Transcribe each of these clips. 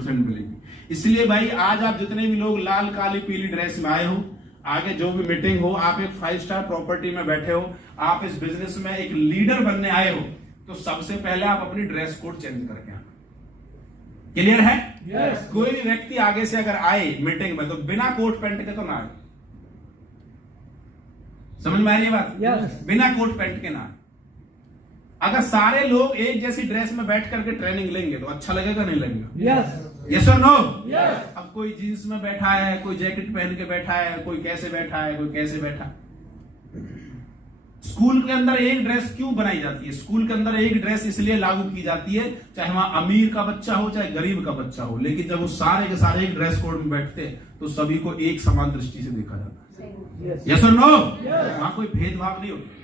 100% मिलेगी। इसलिए भाई आज आप जितने भी लोग लाल काली पीली ड्रेस में आए हो, आगे जो भी मीटिंग हो, आप एक 5 स्टार प्रॉपर्टी में बैठे हो, आप इस बिजनेस में एक लीडर बनने आए हो, तो सबसे पहले आप अपनी ड्रेस कोड चेंज करके आना। क्लियर है? yes. कोई भी व्यक्ति आगे से अगर आए मीटिंग में तो बिना कोट पैंट के तो ना आए। समझ में आ रही है बात? yes. बिना कोट पैंट के ना आए। अगर सारे लोग एक जैसी ड्रेस में बैठ करके ट्रेनिंग लेंगे तो अच्छा लगेगा नहीं लगेगा? यस और नो? अब कोई जींस में बैठा है, कोई जैकेट पहन के बैठा है, कोई कैसे बैठा है, कोई कैसे बैठा है। स्कूल के अंदर एक ड्रेस क्यों बनाई जाती है? स्कूल के अंदर एक ड्रेस इसलिए लागू की जाती है, चाहे वहां अमीर का बच्चा हो चाहे गरीब का बच्चा हो, लेकिन जब वो सारे के सारे एक ड्रेस कोड में बैठते हैं तो सभी को एक समान दृष्टि से देखा जाता है। यस और नो? वहां कोई भेदभाव नहीं होता।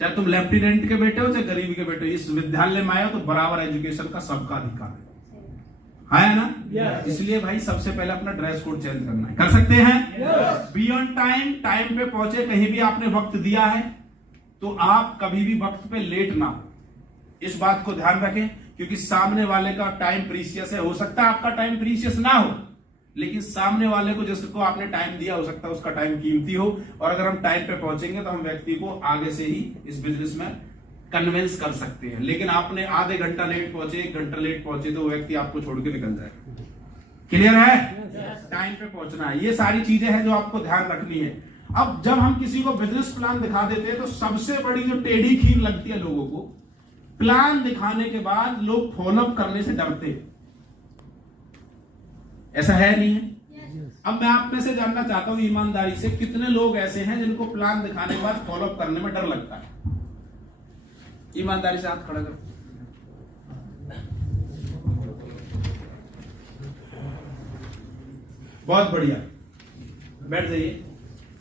चाहे तुम लेफ्टिनेंट के बेटे हो चाहे गरीब के बेटे हो, इस विद्यालय में आए हो तो बराबर एजुकेशन का सबका अधिकार है ना? इसलिए भाई सबसे पहले अपना ड्रेस कोड चेंज करना है। कर सकते हैं? बी ऑन टाइम, टाइम पे पहुंचे। कहीं भी आपने वक्त दिया है तो आप कभी भी वक्त पे लेट ना हो, इस बात को ध्यान रखें, क्योंकि सामने वाले का टाइम प्रीशियस है। हो सकता है आपका टाइम प्रीशियस ना हो, लेकिन सामने वाले को जिसको आपने टाइम दिया हो सकता है उसका टाइम कीमती हो। और अगर हम टाइम पे पहुंचेंगे तो हम व्यक्ति को आगे से ही इस बिजनेस में कन्विंस कर सकते हैं। लेकिन आपने आधे घंटा लेट पहुंचे, 1 घंटा लेट पहुंचे तो व्यक्ति आपको छोड़ के निकल जाएगा। क्लियर है? टाइम पे पहुंचना है। ये सारी चीजें हैं जो आपको ध्यान रखनी है। अब जब हम किसी को बिजनेस प्लान दिखा देते हैं तो सबसे बड़ी जो टेढ़ी खीर लगती है लोगों को, प्लान दिखाने के बाद लोग फॉलोअप करने से डरते हैं। ऐसा है नहीं है? अब मैं आप में से जानना चाहता हूं ईमानदारी से, कितने लोग ऐसे हैं जिनको प्लान दिखाने के बाद फॉलोअप करने में डर लगता है? ईमानदारी से हाथ खड़ा करो। बहुत बढ़िया, बैठ जाइए।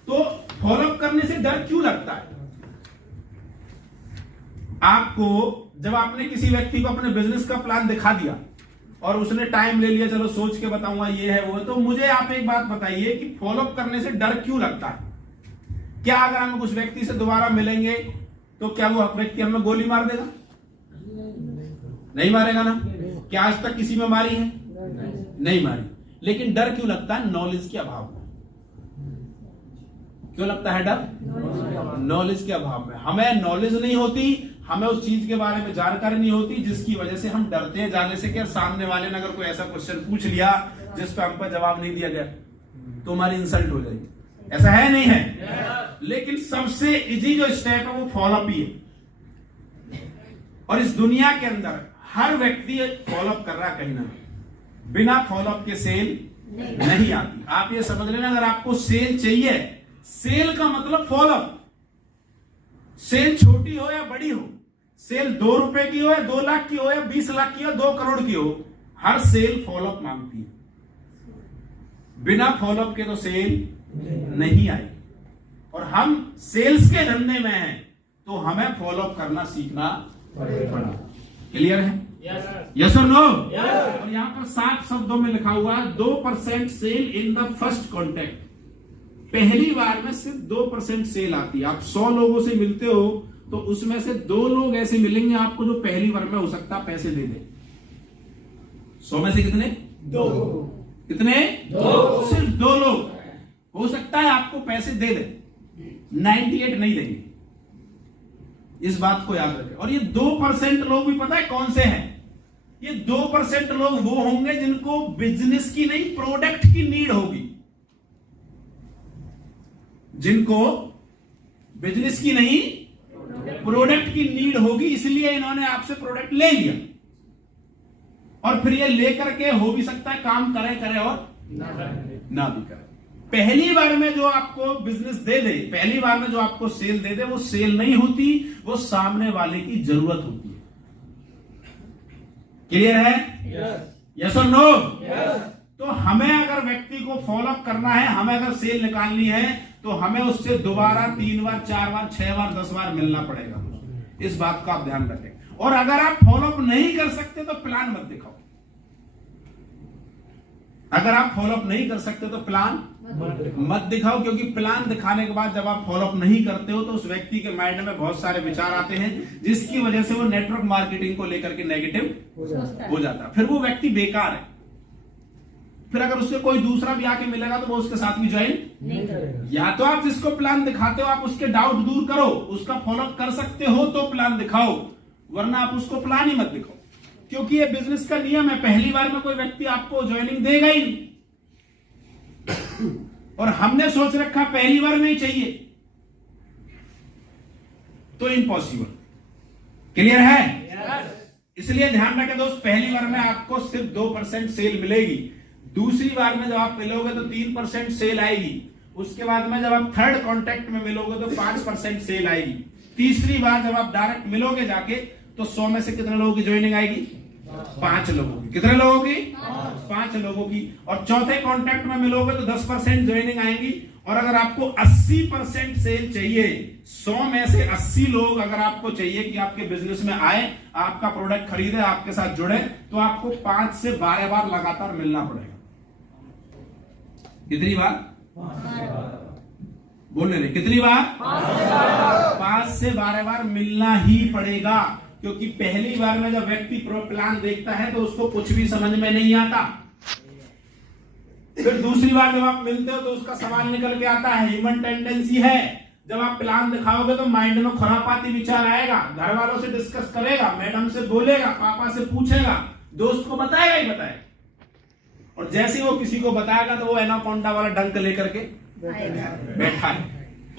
तो फॉलोअप करने से डर क्यों लगता है आपको? जब आपने किसी व्यक्ति को अपने बिजनेस का प्लान दिखा दिया और उसने टाइम ले लिया, चलो सोच के बताऊंगा ये है वो है, तो मुझे आप एक बात बताइए कि फॉलोअप करने से डर क्यों लगता है? क्या अगर हम उस व्यक्ति से दोबारा मिलेंगे तो क्या वो व्यक्ति हमें गोली मार देगा? नहीं मारेगा ना? क्या आज तक किसी में मारी है? नहीं मारी। लेकिन डर क्यों लगता है? नॉलेज के अभाव में। क्यों लगता है डर? नॉलेज के अभाव में। हमें नॉलेज नहीं होती, हमें उस चीज के बारे में जानकारी नहीं होती, जिसकी वजह से हम डरते हैं जाने से। क्या सामने वाले ने अगर कोई ऐसा क्वेश्चन पूछ लिया जिस पर हम पर जवाब नहीं दिया गया तो हमारी इंसल्ट हो जाएगी। ऐसा है नहीं है? लेकिन सबसे इजी जो स्टेप है वो फॉलोअप ही है। और इस दुनिया के अंदर हर व्यक्ति फॉलोअप कर रहा है कहीं ना कहीं। बिना फॉलोअप के सेल नहीं आती। आप ये समझ लेना, अगर आपको सेल चाहिए, सेल का मतलब फॉलोअप। सेल छोटी हो या बड़ी हो, सेल 2 रुपए की हो या 2 लाख की हो या 20 लाख की हो, 2 करोड़ की हो, हर सेल फॉलोअप मांगती है। बिना फॉलोअप के तो सेल नहीं आई। और हम सेल्स के धंधे में हैं तो हमें फॉलोअप करना सीखना पड़ा। क्लियर है? यस और नो? और यहां पर 7 शब्दों में लिखा हुआ है 2% sale in the first contact. पहली बार में सिर्फ 2% सेल आती है। आप 100 लोगों से मिलते हो तो उसमें से 2 लोग ऐसे मिलेंगे आपको जो पहली बार में हो सकता है पैसे दे दे। 100 में से कितने? 2। कितने? 2। सिर्फ 2 लोग हो सकता है आपको पैसे दे दे, 98 नहीं देंगे। इस बात को याद रखें। और ये 2% लोग भी पता है कौन से हैं? ये 2% लोग वो होंगे जिनको बिजनेस की नहीं, प्रोडक्ट की नीड होगी। जिनको बिजनेस की नहीं, प्रोडक्ट की नीड होगी, इसलिए इन्होंने आपसे प्रोडक्ट ले लिया। और फिर ये लेकर के हो भी सकता है काम करे और ना भी करे। पहली बार में जो आपको बिजनेस दे दे, पहली बार में जो आपको सेल दे दे, वो सेल नहीं होती, वो सामने वाले की जरूरत होती है। क्लियर है? यस और नो? तो हमें अगर व्यक्ति को फॉलोअप करना है, हमें अगर सेल निकालनी है तो हमें उससे दोबारा 3 बार 4 बार 6 बार 10 बार मिलना पड़ेगा। इस बात का आप ध्यान रखें। और अगर आप फॉलोअप नहीं कर सकते तो प्लान मत दिखाओ। अगर आप फॉलोअप नहीं कर सकते तो प्लान मत दिखाओ, क्योंकि प्लान दिखाने के बाद जब आप फॉलोअप नहीं करते हो तो उस व्यक्ति के माइंड में बहुत सारे विचार आते हैं, जिसकी वजह से वो नेटवर्क मार्केटिंग को लेकर के नेगेटिव हो जाता है। फिर वो व्यक्ति बेकार है। फिर अगर उससे कोई दूसरा भी आके मिलेगा तो वो उसके साथ भी ज्वाइन नहीं करेगा। या तो आप जिसको प्लान दिखाते हो आप उसके डाउट दूर करो, उसका फॉलोअप कर सकते हो तो प्लान दिखाओ, वरना आप उसको प्लान ही मत दिखाओ, क्योंकि ये बिजनेस का नियम है, पहली बार में कोई व्यक्ति आपको ज्वाइनिंग देगा ही नहीं। और हमने सोच रखा पहली बार में ही चाहिए तो इम्पॉसिबल। क्लियर है? इसलिए ध्यान रखें दोस्त, पहली बार में आपको सिर्फ 2% सेल मिलेगी, दूसरी बार में जब आप मिलोगे तो 3% सेल आएगी, उसके बाद में जब आप थर्ड कांटेक्ट में मिलोगे तो 5% सेल आएगी, तीसरी बार जब आप डायरेक्ट मिलोगे जाके तो 100 में से कितने लोगों की ज्वाइनिंग आएगी? 5 लोगों की। कितने लोगों की? 5 लोगों की। और चौथे कांटेक्ट में मिलोगे तो 10% ज्वाइनिंग आएगी। और अगर आपको 80% सेल चाहिए, 100 में से 80 लोग अगर आपको चाहिए कि आपके बिजनेस में आए, आपका प्रोडक्ट खरीदे, आपके साथ जुड़े, तो आपको 5 से 12 बार लगातार मिलना पड़ेगा। कितनी बार? बोल रहे कितनी बार? 5 से 12 बार मिलना ही पड़ेगा, क्योंकि पहली बार में जब व्यक्ति प्लान देखता है तो उसको कुछ भी समझ में नहीं आता। फिर दूसरी बार जब आप मिलते हो तो उसका सवाल निकल के आता है। ह्यूमन टेंडेंसी है, जब आप प्लान दिखाओगे तो माइंड में खुरापाती विचार आएगा, घर वालों से डिस्कस करेगा, मैडम से बोलेगा, पापा से पूछेगा, दोस्त को बताएगा ही बताएगा। और जैसे वो किसी को बताएगा तो वो एनाकोंडा वाला डंक लेकर के बैठा है,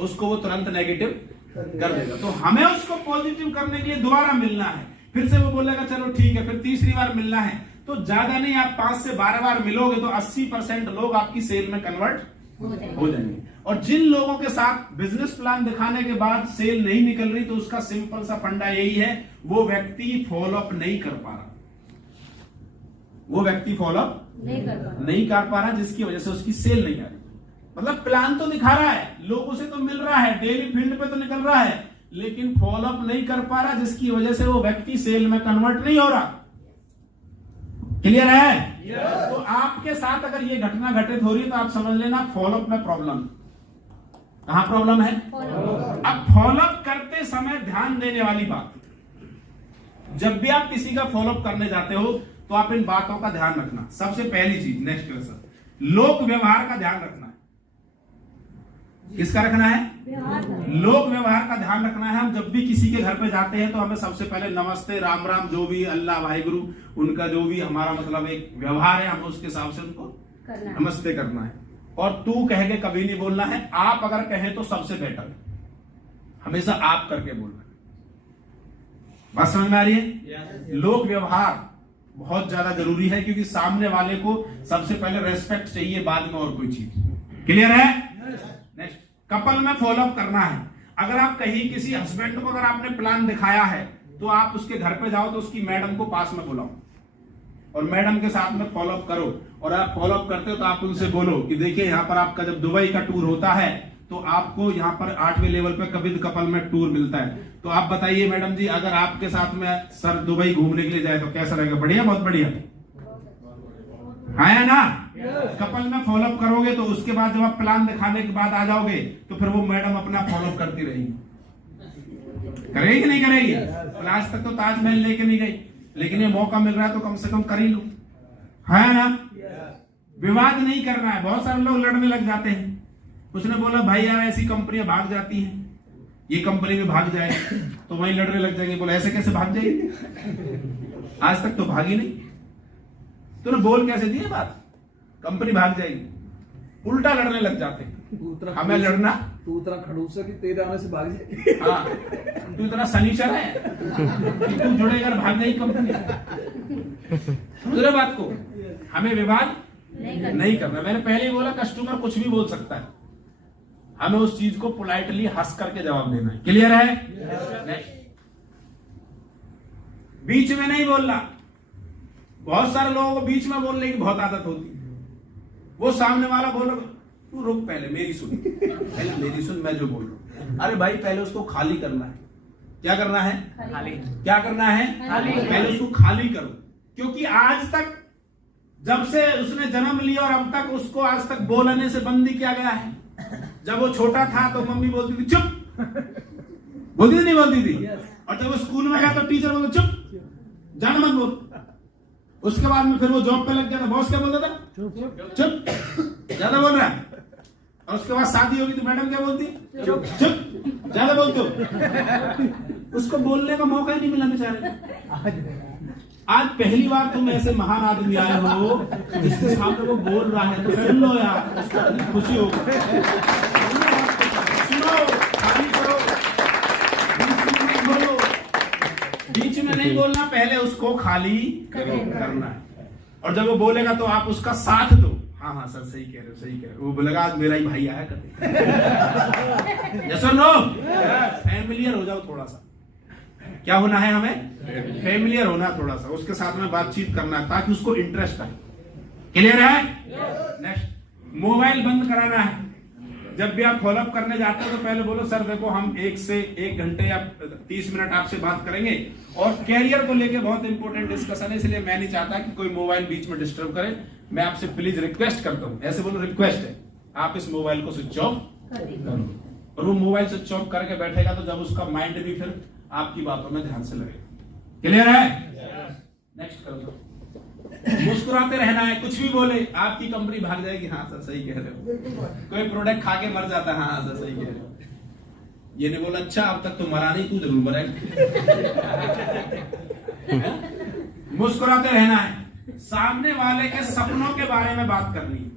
उसको वो तुरंत नेगेटिव कर देगा। तो हमें उसको पॉजिटिव करने के लिए दोबारा मिलना है, फिर से वो बोलेगा चलो ठीक है, फिर तीसरी बार मिलना है। तो ज्यादा नहीं, आप 5 से 12 बार मिलोगे तो 80% लोग आपकी सेल में कन्वर्ट हो जाएंगे। और जिन लोगों के साथ बिजनेस प्लान दिखाने के बाद सेल नहीं निकल रही, तो उसका सिंपल सा फंडा यही है, वो व्यक्ति फॉलोअप नहीं कर पा रहा, वो व्यक्ति फॉलोअप नहीं कर पा रहा, जिसकी वजह से उसकी सेल नहीं आ रही। मतलब प्लान तो दिखा रहा है, लोगों से तो मिल रहा है, डेली फील्ड पे तो निकल रहा है, लेकिन फॉलोअप नहीं कर पा रहा, जिसकी वजह से वो व्यक्ति सेल में कन्वर्ट नहीं हो रहा। क्लियर है? तो आपके साथ अगर ये घटना घटित हो रही है तो आप समझ लेना फॉलोअप में प्रॉब्लम। कहां प्रॉब्लम है? अब फॉलोअप करते समय ध्यान देने वाली बात, जब भी आप किसी का फॉलोअप करने जाते हो तो आप इन बातों का ध्यान रखना। सबसे पहली चीज, नेक्स्ट क्वेश्चन, लोक व्यवहार का ध्यान रखना है। किसका रखना है? लोक व्यवहार का ध्यान रखना है। हम जब भी किसी के घर पे जाते हैं तो हमें सबसे पहले नमस्ते, राम राम, जो भी अल्लाह वाहिगुरु, उनका जो भी हमारा मतलब एक व्यवहार है, हमें उसके हिसाब से उनको नमस्ते करना है। और तू कह के कभी नहीं बोलना है, आप अगर कहें तो सबसे बेटर है, हमेशा आप करके बोलना है। बात समझ में आ रही है? लोक व्यवहार बहुत ज्यादा जरूरी है, क्योंकि सामने वाले को सबसे पहले रेस्पेक्ट चाहिए, बाद में और कोई चीज। क्लियर है? नेक्स्ट, कपल में फॉलोअप करना है। अगर आप कहीं किसी हस्बैंड को अगर आपने प्लान दिखाया है तो आप उसके घर पे जाओ तो उसकी मैडम को पास में बुलाओ और मैडम के साथ में फॉलोअप करो। और आप फॉलोअप करते हो तो आप उनसे बोलो कि देखिए यहाँ पर आपका जब दुबई का टूर होता है तो आपको यहाँ पर 8वें लेवल पे कभी कपल में टूर मिलता है, तो आप बताइए मैडम जी, अगर आपके साथ में सर दुबई घूमने के लिए जाए तो कैसा रहेगा? बढ़िया, बहुत बढ़िया है ना? कपल में फॉलोअप करोगे तो उसके बाद जब आप प्लान दिखाने के बाद आ जाओगे तो फिर वो मैडम अपना फॉलोअप करती रहेगी। करेगी कि नहीं करेगी? आज तक तो ताजमहल लेके नहीं गई, लेकिन ये मौका मिल रहा है तो कम से कम कर ही लो, है ना? विवाद नहीं करना है। बहुत सारे लोग लड़ने लग जाते हैं। उसने बोला भाई यार ऐसी कंपनियां भाग जाती हैं, ये कंपनी भी भाग जाए तो वहीं लड़ने लग जाएंगे। बोला ऐसे कैसे भाग जाएगी? आज तक तो भागी नहीं। तूने बोल कैसे दिए बात? कंपनी भाग जाएगी, उल्टा लड़ने लग जाते हैं। हमें लड़ना, तू उतना खड़ूस है कि तेरे आने से भाग जाए। हाँ, तू इतना सनीचर है कि तू जुड़ेगा भाग जाएगी कंपनी। दूसरी बात को हमें विवाद नहीं करना। मैंने पहले ही बोला कस्टमर कुछ भी बोल सकता है, हमें उस चीज को पोलाइटली हंस करके जवाब देना है। क्लियर है? बीच में नहीं बोलना। बहुत सारे लोगों को बीच में बोलने की बहुत आदत होती है। वो सामने वाला बोल रहा, तू रुक, पहले मेरी सुन, पहले मेरी सुन, मैं जो बोल रहा हूं। अरे भाई पहले उसको खाली करना है। क्या करना है? खाली। क्या करना है? खाली। पहले उसको खाली करो, क्योंकि आज तक जब से उसने जन्म लिया और अब तक उसको आज तक बोलने से बंदी किया गया है। जब वो छोटा था तो मम्मी बोलती थी चुप, बोलती थी नहीं बोलती थी? और जब वो स्कूल में गया तो टीचर बोलते चुप, जान मत बोल। उसके बाद में फिर वो जॉब पे लग गया था, बॉस क्या बोलता था? चुप, ज्यादा बोल रहा है। और उसके बाद शादी होगी तो मैडम क्या बोलती है? चुप, ज्यादा बोलते हो। उसको बोलने का मौका ही नहीं मिला बेचारे। आज पहली बार तुम ऐसे महान आदमी आए हो जिसके सामने वो बोल रहा है, तो सुन लो यार, उसको कितनी खुशी होगी। सुनो, खाली करो, बोलो, बीच में नहीं बोलना, पहले उसको खाली करना है। और जब वो बोलेगा तो आप उसका साथ दो। हाँ हाँ सर, सही कह रहे हो, सही कह रहे हो। वो बोलेगा आज मेरा ही भाई आया करते। यस और नो? फैमिलियर हो जाओ थोड़ा सा। क्या होना है हमें? फैमिलियर होना थोड़ा सा, उसके साथ में बातचीत करना है ताकि उसको इंटरेस्ट आए। क्लियर है? नेक्स्ट, मोबाइल बंद कराना है। जब भी आप फॉलोअप करने जाते हो तो पहले बोलो सर देखो हम 1 से 1 घंटे या 30 मिनट आपसे बात करेंगे और कैरियर को लेके बहुत इंपॉर्टेंट डिस्कशन है, इसलिए मैं नहीं चाहता कि कोई मोबाइल बीच में डिस्टर्ब करे। मैं आपसे प्लीज रिक्वेस्ट करता हूं, ऐसे बोलो रिक्वेस्ट है, आप इस मोबाइल को स्विच ऑफ करो। और वो मोबाइल स्विच ऑफ करके बैठेगा तो जब उसका माइंड भी फिर आपकी बातों में ध्यान से लगेगा। क्लियर है? नेक्स्ट कर दो। मुस्कुराते रहना है, कुछ भी बोले आपकी कंपनी भाग जाएगी। हाँ सर सही कह रहे हो। कोई प्रोडक्ट खा के मर जाता है। हाँ सर सही कह रहे हो। ये नहीं बोला अच्छा अब तक तो मरा नहीं, तू जरूर मरेगा। मुस्कुराते रहना है। सामने वाले के सपनों के बारे में बात करनी है।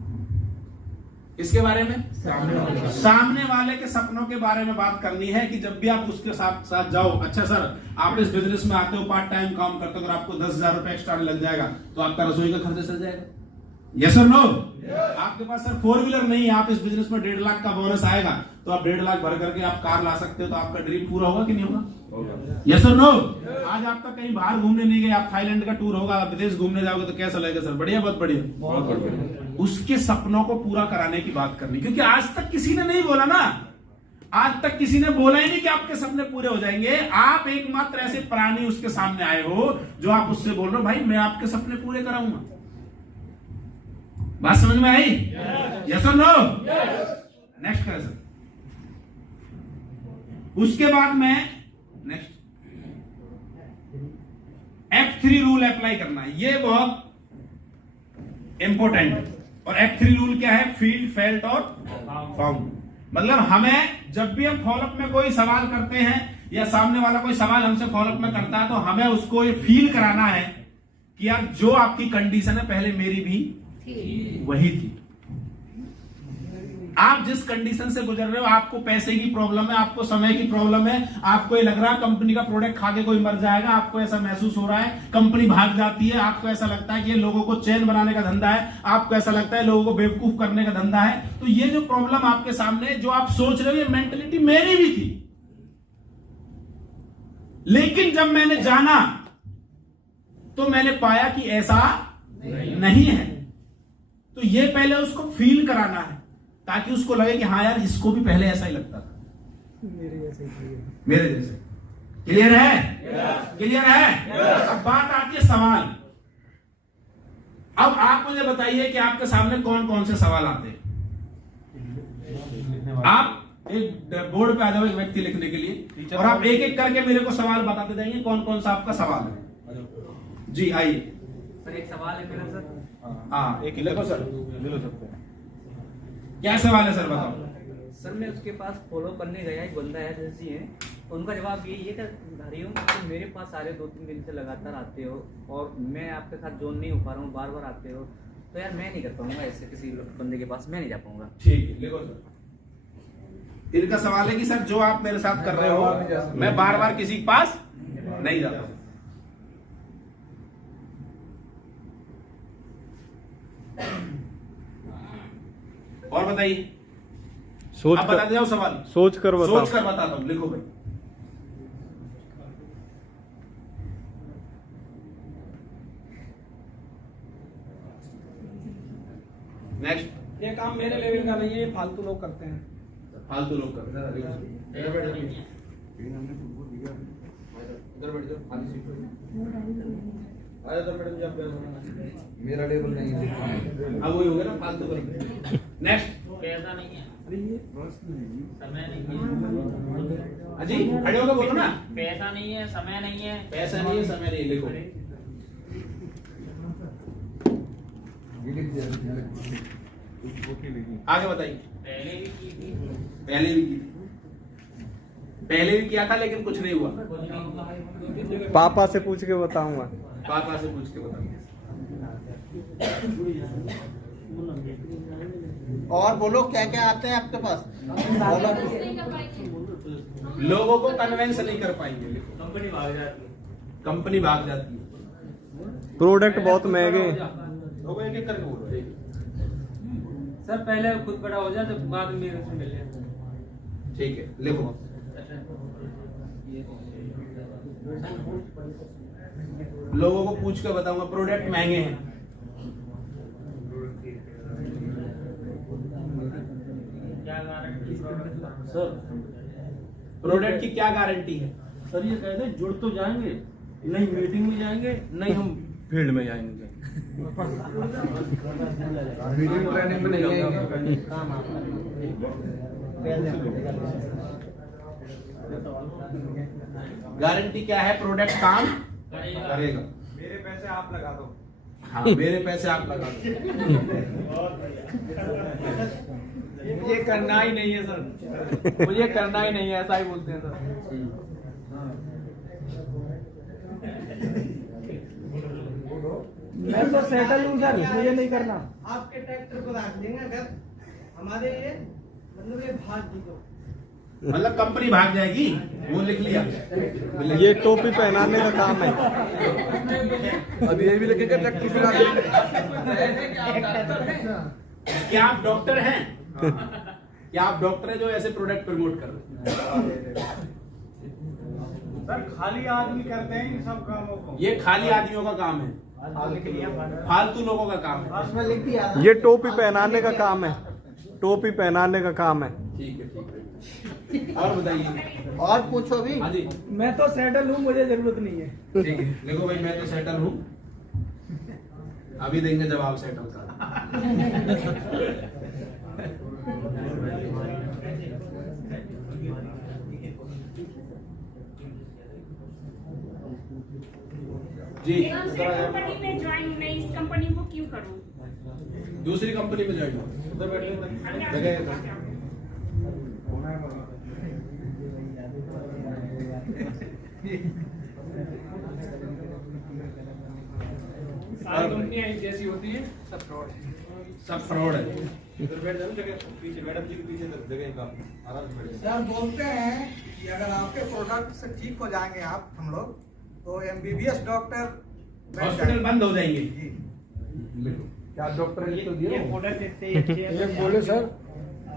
इसके बारे में सामने वाले के सपनों के बारे में बात करनी है कि जब भी आप उसके साथ जाओ, अच्छा सर आप इस बिजनेस में आते हो, पार्ट टाइम काम करते हो, अगर आपको 10,000 रुपए एक्स्ट्रा लग जाएगा तो आपका रसोई का खर्चा चल जाएगा। यस और नो? आपके पास सर 4 व्हीलर नहीं है, आप इस बिजनेस में 1.5 लाख का बोनस आएगा तो आप 1.5 लाख भर करके आप कार ला सकते हो, तो आपका ड्रीम पूरा होगा कि नहीं होगा? यस और नो? आज आपका कहीं बाहर घूमने नहीं गए, आप थाईलैंड का टूर होगा, विदेश घूमने जाओगे तो कैसा लगेगा सर? बढ़िया, बहुत बढ़िया। उसके सपनों को पूरा कराने की बात करनी, क्योंकि आज तक किसी ने नहीं बोला ना, आज तक किसी ने बोला ही नहीं कि आपके सपने पूरे हो जाएंगे। आप एकमात्र ऐसे प्राणी उसके सामने आए हो जो आप उससे बोल रहे हो भाई मैं आपके सपने पूरे कराऊंगा। बात समझ में आई? यस और नो? नेक्स्ट करें सर। उसके बाद में नेक्स्ट F3 रूल अप्लाई करना है, ये बहुत इंपॉर्टेंट है। और F3 रूल क्या है? फील्ड, फेल्ट और फाउंड। मतलब हमें जब भी हम फॉलोअप में कोई सवाल करते हैं या सामने वाला कोई सवाल हमसे फॉलोअप में करता है तो हमें उसको ये फील कराना है कि यार जो आपकी कंडीशन है पहले मेरी भी वही थी। आप जिस कंडीशन से गुजर रहे हो, आपको पैसे की प्रॉब्लम है, आपको समय की प्रॉब्लम है, आपको ये लग रहा है कंपनी का प्रोडक्ट खा के कोई मर जाएगा, आपको ऐसा महसूस हो रहा है कंपनी भाग जाती है, आपको ऐसा लगता है कि ये लोगों को चैन बनाने का धंधा है, आपको ऐसा लगता है लोगों को बेवकूफ करने का धंधा है, तो ये जो प्रॉब्लम आपके सामने जो आप सोच रहे हो ये मेंटेलिटी मेरी भी थी। लेकिन जब मैंने जाना तो मैंने पाया कि ऐसा नहीं है। तो ये पहले उसको फील कराना है ताकि उसको लगे कि हाँ यार इसको भी पहले ऐसा ही लगता था, मेरे जैसे। क्लियर है? क्लियर है? अब बात आती है सवाल। अब आप मुझे बताइए कि आपके सामने कौन कौन से सवाल आते हैं। आप एक बोर्ड पे आ जाओ एक व्यक्ति लिखने के लिए और आप एक एक करके मेरे को सवाल बताते जाएंगे कौन कौन सा आपका सवाल है। जी आइए सर, एक सवाल है मेरा सर। हाँ एक लिखो सर, ले सकते हैं। क्या सवाल है सर, बताओ। सर मैं उसके पास फॉलो करने गया, एक बंदा है एजेंसी है, उनका जवाब यही है कि हरिओम तो मेरे पास सारे 2-3 दिन से लगातार आते हो और मैं आपके साथ जोन नहीं हो पा रहा हूँ, बार बार आते हो, तो यार मैं नहीं कर पाऊंगा, ऐसे किसी बंदे के पास मैं नहीं जा पाऊंगा। ठीक है लिखो सर। इनका सवाल है कि सर जो आप मेरे साथ कर रहे हो मैं बार बार किसी के पास नहीं जाता। और बताइए, सोच आप बता जाओ सवाल। सोच कर बताता हूं, लिखो भाई। नेक्स्ट। ये काम मेरे लेवल का नहीं है, ये फालतू लोग करते हैं। फालतू लोग करते हैं। मेरा लेवल नहीं है। अब वही हो गया ना, फालतू करते। नेक्स्ट। पैसा नहीं है, समय नहीं है। अजी खड़े होकर बोलो ना। पैसा नहीं है, समय नहीं है। पैसा नहीं है, समय नहीं, लिखो। आगे बताइए। पहले भी किया था लेकिन कुछ नहीं हुआ। पापा से पूछ के बताऊंगा। पापा से पूछ के बताऊंगा। और बोलो क्या क्या आते हैं आपके पास? लोगों को कन्वेंस नहीं कर पाएंगे। कंपनी भाग जाती है। प्रोडक्ट बहुत महंगे हैं। लोगों एक एक करके बोलो। सर पहले खुद बड़ा हो जाए तो बाद में मेरे से मिले। ठीक है, लिखो। लोगों को पूछ के बताऊंगा। प्रोडक्ट महंगे हैं। सर प्रोडक्ट की क्या गारंटी है? सर ये कहते हैं जुड़ तो जाएंगे, नहीं मीटिंग में जाएंगे, नहीं हम फील्ड में जाएंगे। वीडियो ट्रेनिंग में नहीं आएंगे। गारंटी क्या है? प्रोडक्ट काम करेगा। मेरे पैसे आप लगा दो। हाँ, मेरे पैसे आप लगा दो। मुझे करना ही नहीं है सर, मुझे करना ही नहीं है, ऐसा ही बोलते हैं सर। मैं तो सेटल हूँ सर, मुझे नहीं करना। आपके ट्रैक्टर को रख देंगे अगर हमारे ये मतलब ये भाग दी तो मतलब कंपनी भाग जाएगी। वो लिख लिया। ये टोपी पहनाने का काम है। अब ये भी लिखेगा ट्रैक्टर फिर क्या आप डॉक्टर हैं? क्या आप डॉक्टर हैं जो ऐसे प्रोडक्ट प्रमोट कर रहे हैं? सर खाली आदमी करते हैं इन सब कामों को। ये खाली आदमियों का काम है। फालतू लोगों का काम है। उसमें लिख दिया ये टोपी पहनाने का काम है। टोपी पहनाने का काम है। ठीक है, ठीक है। और बताइए। और पूछो भी। हाँ जी, मैं तो सेटल हूँ, मुझे जरूरत नहीं है। ठीक है। देखो भाई, मैं तो सेटल हूँ। अभी देंगे जवाब सेटल का। जी, कंपनी में ज्वाइन नहीं, इस कंपनी को क्यों करूं? दूसरी कंपनी में ज्वाइन हो। सारी कंपनियां एक जैसी होती हैं, सब फ्रॉड है। सब फ्रॉड है। सर बोलते हैं कि अगर आपके प्रोडक्ट से ठीक हो जाएंगे आप हम लोग तो MBBS डॉक्टर हॉस्पिटल बंद हो जाएंगे। क्या डॉक्टर ने तो दिया? ये प्रोडक्ट इतने अच्छे हैं। ये बोले सर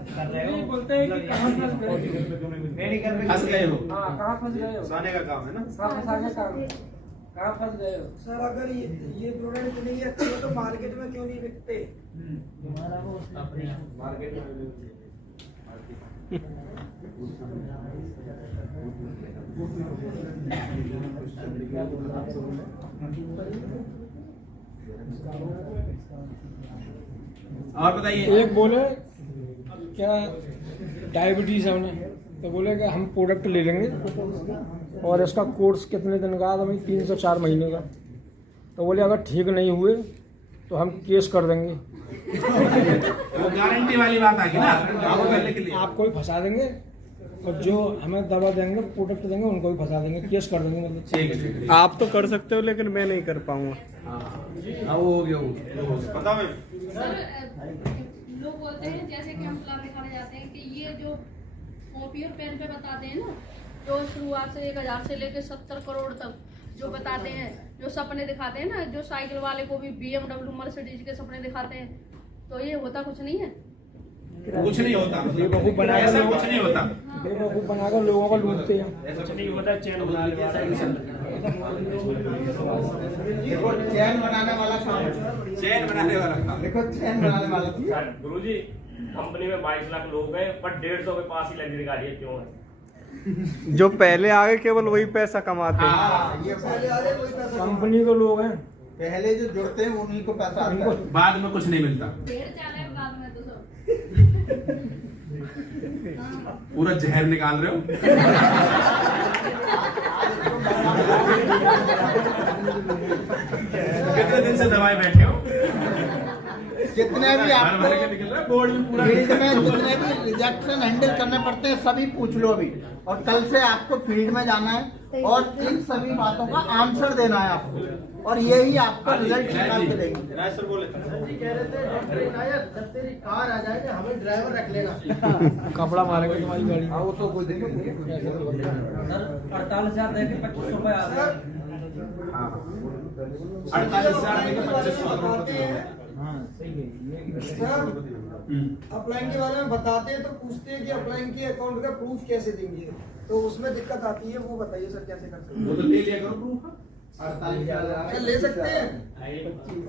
ये बोलते हैं कि कहाँ फंस गए मेडिकल में। फंस गए हो। हाँ, कहाँ फंस गए हो? फंसाने का काम है ना। फंसाने का कहाँ फंस गए हो? सर अगर ये प्रोडक्ट नहीं अच्छे हो तो मार्केट में क्यों नहीं बिकते? और बताइए। एक बोले क्या डायबिटीज है उन्हें, तो बोले कि हम प्रोडक्ट ले लेंगे और इसका कोर्स कितने दिन का, तो भाई 3 से 4 महीने का। तो बोले अगर ठीक नहीं हुए तो हम केस कर देंगे। वो गारंटी वाली बात आ गई ना। आप पहले के लिए आपको भी फंसा देंगे और जो हमें दवा देंगे प्रोडक्ट देंगे उनको भी फंसा देंगे, केस कर देंगे। मतलब ठीक है, ठीक है। आप तो कर सकते हो लेकिन मैं नहीं कर पाऊंगा। हाँ वो हो गया वो। पता है। सर लोग बोलते हैं जैसे कि हम प्लान दिखाने जाते हैं कि ये जो कॉपी और पेन पे बताते हैं ना, जो शुरुआत से 1000 से लेकर 70 करोड़ तक जो बताते हैं, जो सपने दिखाते हैं ना, जो साइकिल वाले को भी BMW मर्सिडीज के सपने दिखाते हैं, तो ये होता कुछ नहीं है। कुछ नहीं होता। बेवकूफ बनाकर ऐसा कुछ नहीं होता। बेवकूफ बनाकर लोगों को लूटते हैं। कुछ नहीं होता। चैन बनाने वाला देखो चैन बनाने वाला काम। चैन बनाने वाला काम। देखो चैन बनाने वाला। गुरुजी कंपनी में 22 लाख लोग हैं पर 150 के पास ही लग्जरी गाड़ी है, क्यों है? जो पहले आगे केवल वही पैसा कमाते हैं। हाँ, ये कंपनी के लोग हैं, पहले जो जुड़ते हैं उन्हीं को पैसा आता है। बाद में कुछ नहीं मिलता। ढेर चाले बाद में तो सब। पूरा जहर निकाल रहे हो। कितने दिन से दवाई बैठे हो? जितने भी भर भर के आपको निकल रहा है बोर्ड में पूरा। फील्ड में जितने भी रिजेक्शन हैंडल करने पड़ते हैं सभी पूछ लो अभी, और कल से आपको फील्ड में जाना है और इन सभी बातों का आंसर देना है आपको, और यही आपका रिजल्ट निकाल के देंगे। राज सर बोले कह रहे थे डॉक्टर इनायत जब तेरी कार आ जाएगी हमें ड्राइवर रख लेना। कपड़ा मारेंगे तुम्हारी गाड़ी। हाँ वो तो कोई सर 48,000 दे के 25 रुपए आ गए। 48,000 देके 2500। अपलाइन के बारे में बताते हैं तो पूछते हैं कि अपलाइन के अकाउंट का प्रूफ कैसे देंगे, तो उसमें दिक्कत आती है, वो बताइए सर कैसे कर सकते वो तो ले लिया करो प्रूफ। 48,000 हैं? ले सकते हैं।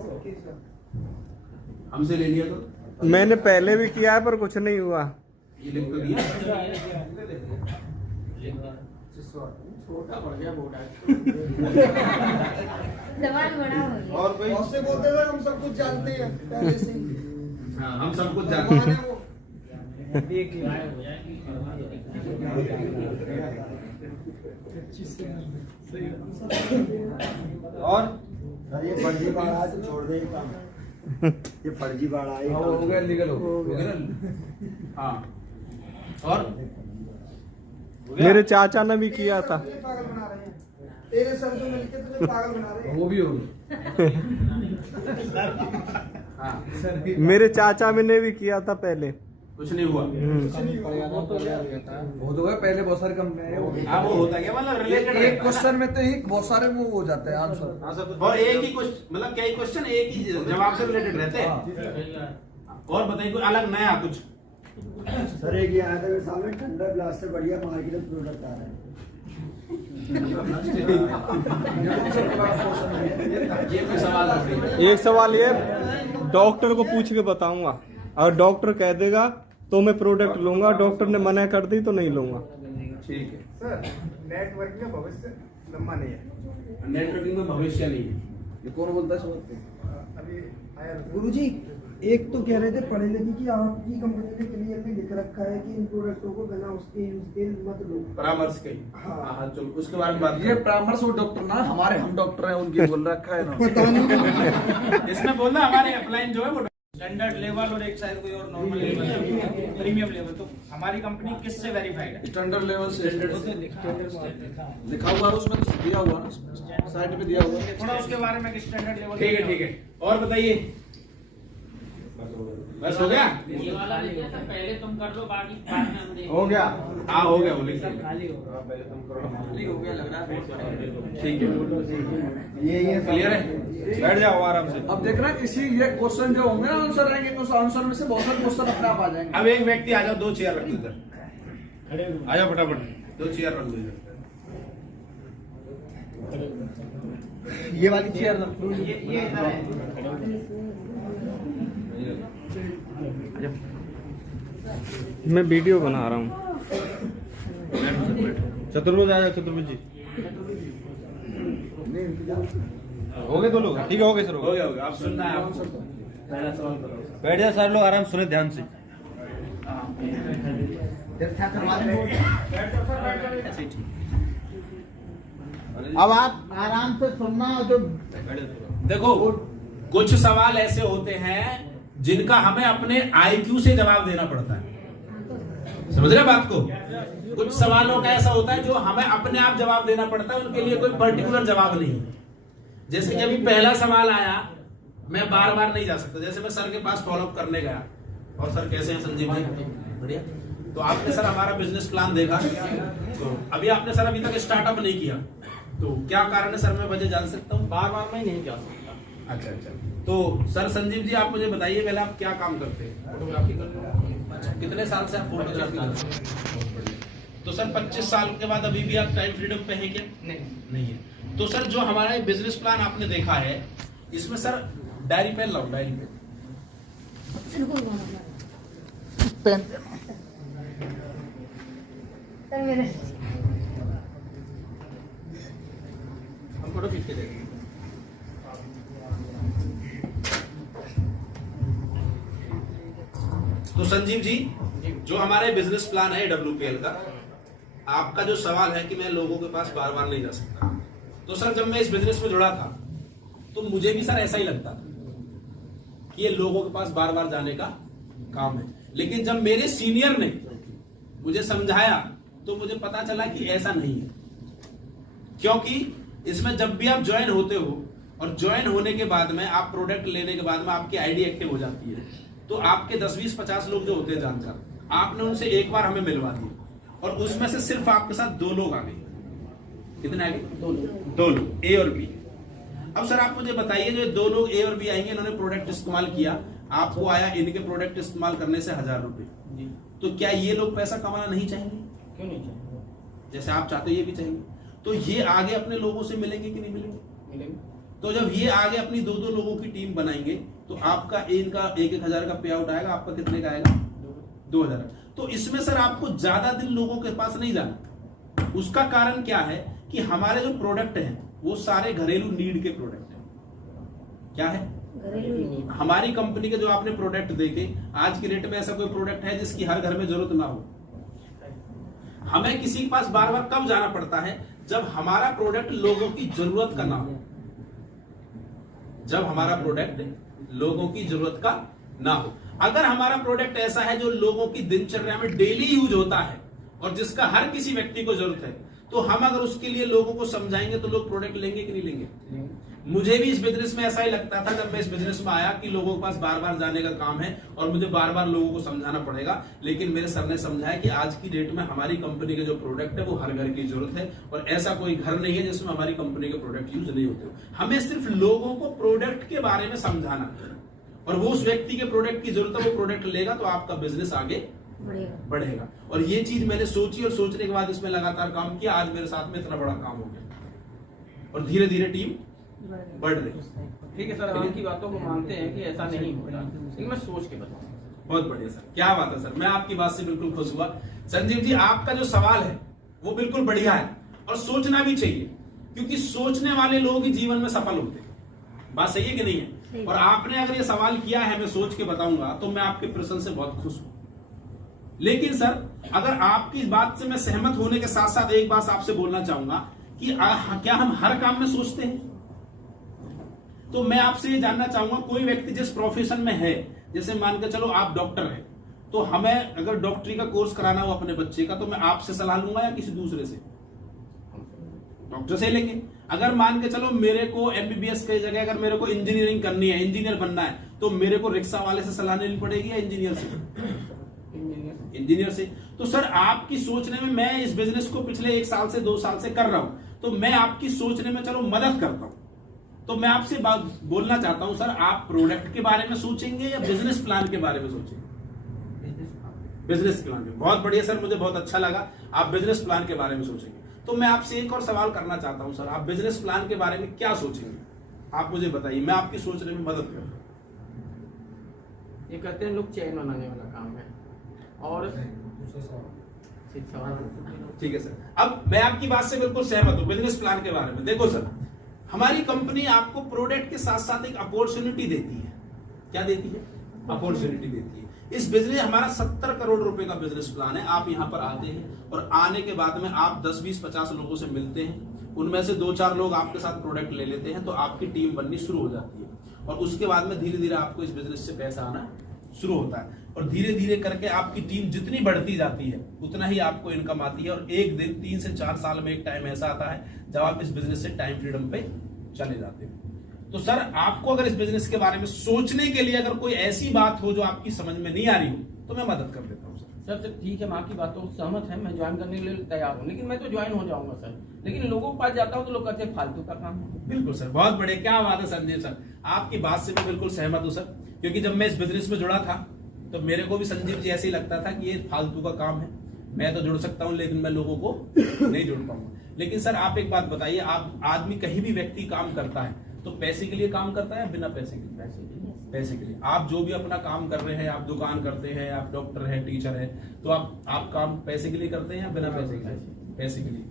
Okay sir. हमसे ले लिया तो मैंने पहले भी किया है पर कुछ नहीं हुआ। ये लिख तो दिया। छोटा पड़ गया बोर्ड। सवाल बड़ा हो गया। और कोई उससे बोलते थे हम सब कुछ जानते हैं पहले से ही। हाँ, हम सब कुछ जानते हैं। भगवान है वो। और ये फर्जी बाढ़ आज छोड़ दे काम, ये फर्जी बाढ़ आई हो गया लीगल हो गया। हाँ और मेरे चाचा ने भी किया था। पागल बना रहे हैं तेरे सर जो मिलके तुझे पागल बना रहे हैं। वो भी हो मेरे चाचा ने भी किया था पहले। कुछ नहीं हुआ। वो तो है पहले बहुत सारी कंपनी हाँ वो होता क्या मतलब रिलेटेड एक क्वेश्चन में तो ही बहुत सारे वो हो जाते हैं आंसर। और एक ही क्वेश्चन मतलब कई क्वेश्चन एक ही जवाब से रिलेटेड रहते हैं। और बताइए कोई अलग नया कुछ। सर एक ये आया था मेरे सामने ठंडा ब्लास्ट से बढ़िया मार्केट प्रोडक्ट आ रहा है। ये कोई सवाल नहीं है। एक सवाल ये डॉक्टर को पूछ के बताऊंगा, और डॉक्टर कह देगा तो मैं प्रोडक्ट लूंगा, डॉक्टर ने मना कर दी तो नहीं लूंगा। ठीक है। सर नेटवर्क में भविष्य लंबा नहीं है। नेटवर्किंग में भविष्य नहीं है। ये कौन बोलता है समझते? अभी आया गुरुजी एक तो कह रहे थे पढ़े लिखे कि आपकी कंपनी ने क्लियरली लिख रखा है कि इन प्रोडक्टों को बिना उसके यूज के मत लो। परामर्श कही। हाँ चलो उसके बारे में बात ये परामर्श वो डॉक्टर ना हमारे हम डॉक्टर हैं उनके बोल रखा है ना। पता नहीं इसमें बोलना हमारे अपलाइन जो है वो स्टैंडर्ड लेवल और एक साइड कोई और नॉर्मल लेवल, प्रीमियम लेवल। तो हमारी कंपनी किससे वेरीफाइड है? स्टैंडर्ड लेवल से लिखा हुआ है उसमें तो दिया हुआ ना साइड पे दिया हुआ है। थोड़ा उसके बारे में स्टैंडर्ड लेवल। ठीक है ठीक है। और बताइए बस हो गया। पहले तुम कर लो बाकी बाद में हम देखेंगे। हो गया। हाँ हो गया बोले खाली हो गया लग रहा है। ठीक है ये क्लियर है। बैठ जाओ आराम से। अब देखना इसी ये क्वेश्चन जो होंगे ना आंसर आएंगे तो उस आंसर में से बहुत सारे क्वेश्चन अपने आप आ जाएंगे। अब एक व्यक्ति आ जाओ, 2 चेयर रख दो इधर। आ जाओ फटाफट 2 चेयर रख दो इधर। ये वाली चेयर ये इधर है। मैं वीडियो बना रहा हूँ। चतुर्भुज आ जाओ। चतुर्भुज जी हो गए 2 लोग। ठीक है हो गए सर। हो गया आप सुनना है आपको। पहला सवाल करो। बैठ जाए सारे लोग आराम सुने ध्यान से। अब आप आराम से सुनना। जो देखो कुछ सवाल ऐसे होते हैं जिनका हमें अपने आईक्यू से जवाब देना पड़ता है। समझ रहे बात को। कुछ सवालों का ऐसा होता है जो हमें अपने आप जवाब देना पड़ता है, उनके लिए कोई पर्टिकुलर जवाब नहीं है। जैसे कि अभी पहला सवाल आया, मैं बार बार नहीं जा सकता। जैसे मैं सर के पास फॉलोअप करने गया और सर कैसे हैं संजीव भाई, बढ़िया। तो आपने सर हमारा बिजनेस प्लान देखा, तो अभी आपने सर अभी तक स्टार्टअप नहीं किया, तो क्या कारण है सर? मैं वजह जान सकता हूँ? बार बार मैं नहीं जा सकता। अच्छा अच्छा। तो सर संजीव जी आप मुझे बताइए पहले आप क्या काम करते हैं? फोटोग्राफी करते हैं। अच्छा, कितने साल से आप फोटोग्राफी करते हैं? तो सर 25 साल के बाद अभी भी आप टाइम फ्रीडम पे हैं क्या? नहीं है। तो सर जो हमारा ये बिजनेस प्लान आपने देखा है, इसमें सर डायरी पेन लाओ, डायरी पेन। हम फोटो खींच के देंगे। तो संजीव जी जो हमारे बिजनेस प्लान है WPL का, आपका जो सवाल है कि मैं लोगों के पास बार बार नहीं जा सकता, तो सर जब मैं इस बिजनेस में जुड़ा था तो मुझे भी सर ऐसा ही लगता था कि ये लोगों के पास बार बार जाने का काम है। लेकिन जब मेरे सीनियर ने मुझे समझाया तो मुझे पता चला कि ऐसा नहीं है, क्योंकि इसमें जब भी आप ज्वाइन होते हो और ज्वाइन होने के बाद में आप प्रोडक्ट लेने के बाद में आपकी आईडी एक्टिव हो जाती है, तो आपके 10, 20, 50 लोग जो होते हैं जानकार, आपने उनसे एक बार हमें मिलवा दिया और उसमें से सिर्फ आपके साथ 2 लोग आ गए। कितने आ गए? 2 लोग, ए और बी। अब सर आप मुझे बताइए, जो 2 लोग ए और बी आएंगे, इन्होंने प्रोडक्ट इस्तेमाल किया, आपको आया इनके प्रोडक्ट इस्तेमाल करने से 1000 रुपए, तो क्या ये लोग पैसा कमाना नहीं चाहेंगे? क्यों नहीं चाहिए? जैसे आप चाहते हो ये भी चाहेंगे, तो ये आगे अपने लोगों से मिलेंगे कि नहीं मिलेंगे? मिलेंगे। तो जब ये आगे अपनी 2-2 लोगों की टीम बनाएंगे तो आपका इनका 1-1 हजार का पे आउट आएगा, आपका कितने का आएगा? 2000। तो इसमें सर आपको ज्यादा दिन लोगों के पास नहीं जाना। उसका कारण क्या है कि हमारे जो प्रोडक्ट हैं वो सारे घरेलू नीड के प्रोडक्ट हैं। क्या है? हमारी कंपनी के जो आपने प्रोडक्ट देखे, आज के डेट में ऐसा कोई प्रोडक्ट है जिसकी हर घर में जरूरत ना हो? हमें किसी के पास बार बार कब जाना पड़ता है? जब हमारा प्रोडक्ट लोगों की जरूरत का ना हो। जब हमारा प्रोडक्ट लोगों की जरूरत का ना हो। अगर हमारा प्रोडक्ट ऐसा है जो लोगों की दिनचर्या में डेली यूज होता है और जिसका हर किसी व्यक्ति को जरूरत है, तो हम अगर उसके लिए लोगों को समझाएंगे तो लोग प्रोडक्ट लेंगे कि नहीं लेंगे? मुझे भी इस बिजनेस में ऐसा ही लगता था जब मैं इस बिजनेस में आया कि लोगों के पास बार बार जाने का काम है और मुझे बार बार लोगों को समझाना पड़ेगा। लेकिन मेरे सर ने समझाया कि आज की डेट में हमारी कंपनी के जो प्रोडक्ट है वो हर घर की जरूरत है और ऐसा कोई घर नहीं है जिसमें हमारी कंपनी के प्रोडक्ट यूज नहीं होते। हमें सिर्फ लोगों को प्रोडक्ट के बारे में समझाना और वो उस व्यक्ति के प्रोडक्ट की जरूरत है, वो प्रोडक्ट लेगा तो आपका बिजनेस आगे बढ़ेगा। और ये चीज मैंने सोची और सोचने के बाद इसमें लगातार काम किया। आज मेरे साथ में इतना बड़ा काम हो गया और धीरे धीरे टीम बढ़ रही। ठीक है सर, आपकी बातों को मानते हैं कि ऐसा नहीं होता, लेकिन मैं सोच के बताऊंगा। बहुत बढ़िया सर, क्या बात है सर, मैं आपकी बात से बिल्कुल खुश हुआ। संजीव जी, आपका जो सवाल है वो बिल्कुल बढ़िया है और सोचना भी चाहिए, क्योंकि सोचने वाले लोग ही जीवन में सफल होते हैं। बात सही है कि नहीं है? और आपने अगर ये सवाल किया है, मैं सोच के बताऊंगा, तो मैं आपके प्रश्न से बहुत खुश हूं। लेकिन सर, अगर आपकी इस बात से मैं सहमत होने के साथ साथ एक बात आपसे बोलना चाहूंगा कि क्या हम हर काम में सोचते हैं? तो मैं आपसे ये जानना चाहूंगा, कोई व्यक्ति जिस प्रोफेशन में है, जैसे मान के चलो आप डॉक्टर हैं, तो हमें अगर डॉक्टरी का कोर्स कराना हो अपने बच्चे का, तो मैं आपसे सलाह लूंगा या किसी दूसरे से? डॉक्टर से लेंगे। अगर मान के चलो मेरे को एमबीबीएस की जगह अगर मेरे को इंजीनियरिंग करनी है, इंजीनियर बनना है, तो मेरे को रिक्शा वाले से सलाह लेनी पड़ेगी या इंजीनियर से? इंजीनियर से। तो सर, आपकी सोचने में, मैं इस बिजनेस को पिछले 1 साल से 2 साल से कर रहा हूं, तो मैं आपकी सोचने में चलो मदद करता हूं। तो मैं आपसे बात बोलना चाहता हूं सर, आप प्रोडक्ट के बारे में सोचेंगे या बिजनेस प्लान के बारे में सोचेंगे? बिजनेस प्लान में। बहुत बढ़िया सर, मुझे बहुत अच्छा लगा आप बिजनेस प्लान के बारे में सोचेंगे। तो मैं आपसे एक और सवाल करना चाहता हूं सर, आप बिजनेस प्लान के बारे में क्या सोचेंगे? आप मुझे बताइए, मैं आपकी सोचने में मदद करूंगा। ये कहते हैं लोग चैन बनाने वाला काम है और ठीक है सर, अब मैं आपकी बात से बिल्कुल सहमत हूं बिजनेस प्लान के बारे में। देखो सर, हमारी कंपनी आपको प्रोडक्ट के साथ साथ एक अपॉर्चुनिटी देती है। क्या देती है? अपॉर्चुनिटी देती है। इस बिजनेस, हमारा 70 करोड़ रुपए का बिजनेस प्लान है। आप यहाँ पर आते हैं और आने के बाद में आप 10, 20, 50 लोगों से मिलते हैं, उनमें से 2-4 लोग आपके साथ प्रोडक्ट ले लेते हैं, तो आपकी टीम बननी शुरू हो जाती है और उसके बाद में धीरे धीरे आपको इस बिजनेस से पैसा आना शुरू होता है और धीरे धीरे करके आपकी टीम जितनी बढ़ती जाती है उतना ही आपको इनकम आती है। और एक दिन 3 से 4 साल में एक टाइम ऐसा आता है जब आप इस बिजनेस से टाइम फ्रीडम पे चले जाते हैं। तो सर, आपको अगर इस बिजनेस के बारे में सोचने के लिए अगर कोई ऐसी बात हो जो आपकी समझ में नहीं आ रही हो, तो मैं मदद कर देता हूँ सर। ठीक है, मैं आपकी बातों से सहमत है, मैं ज्वाइन करने के लिए तैयार हूँ, लेकिन मैं तो ज्वाइन हो जाऊंगा सर। लेकिन लोगों के पास जाता हूँ तो लोग कहते हैं फालतू का काम है। बिल्कुल सर, बहुत बढ़िया, क्या बात है संजीव सर, आपकी बात से मैं बिल्कुल सहमत हूँ सर। क्योंकि जब मैं इस बिजनेस में जुड़ा था तो मेरे को भी संजीव जी ऐसे ही लगता था कि ये फालतू का काम है, मैं तो जुड़ सकता हूँ लेकिन मैं लोगों को नहीं जुड़ पाऊंगा। लेकिन सर, आप एक बात बताइए, आप आदमी कहीं भी व्यक्ति काम करता है तो पैसे के लिए काम करता है बिना पैसे के? पैसे के लिए। आप जो भी अपना काम कर रहे हैं, आप दुकान करते हैं, आप डॉक्टर हैं, टीचर हैं, तो आप काम पैसे के लिए करते हैं या बिना पैसे के? पैसे के लिए।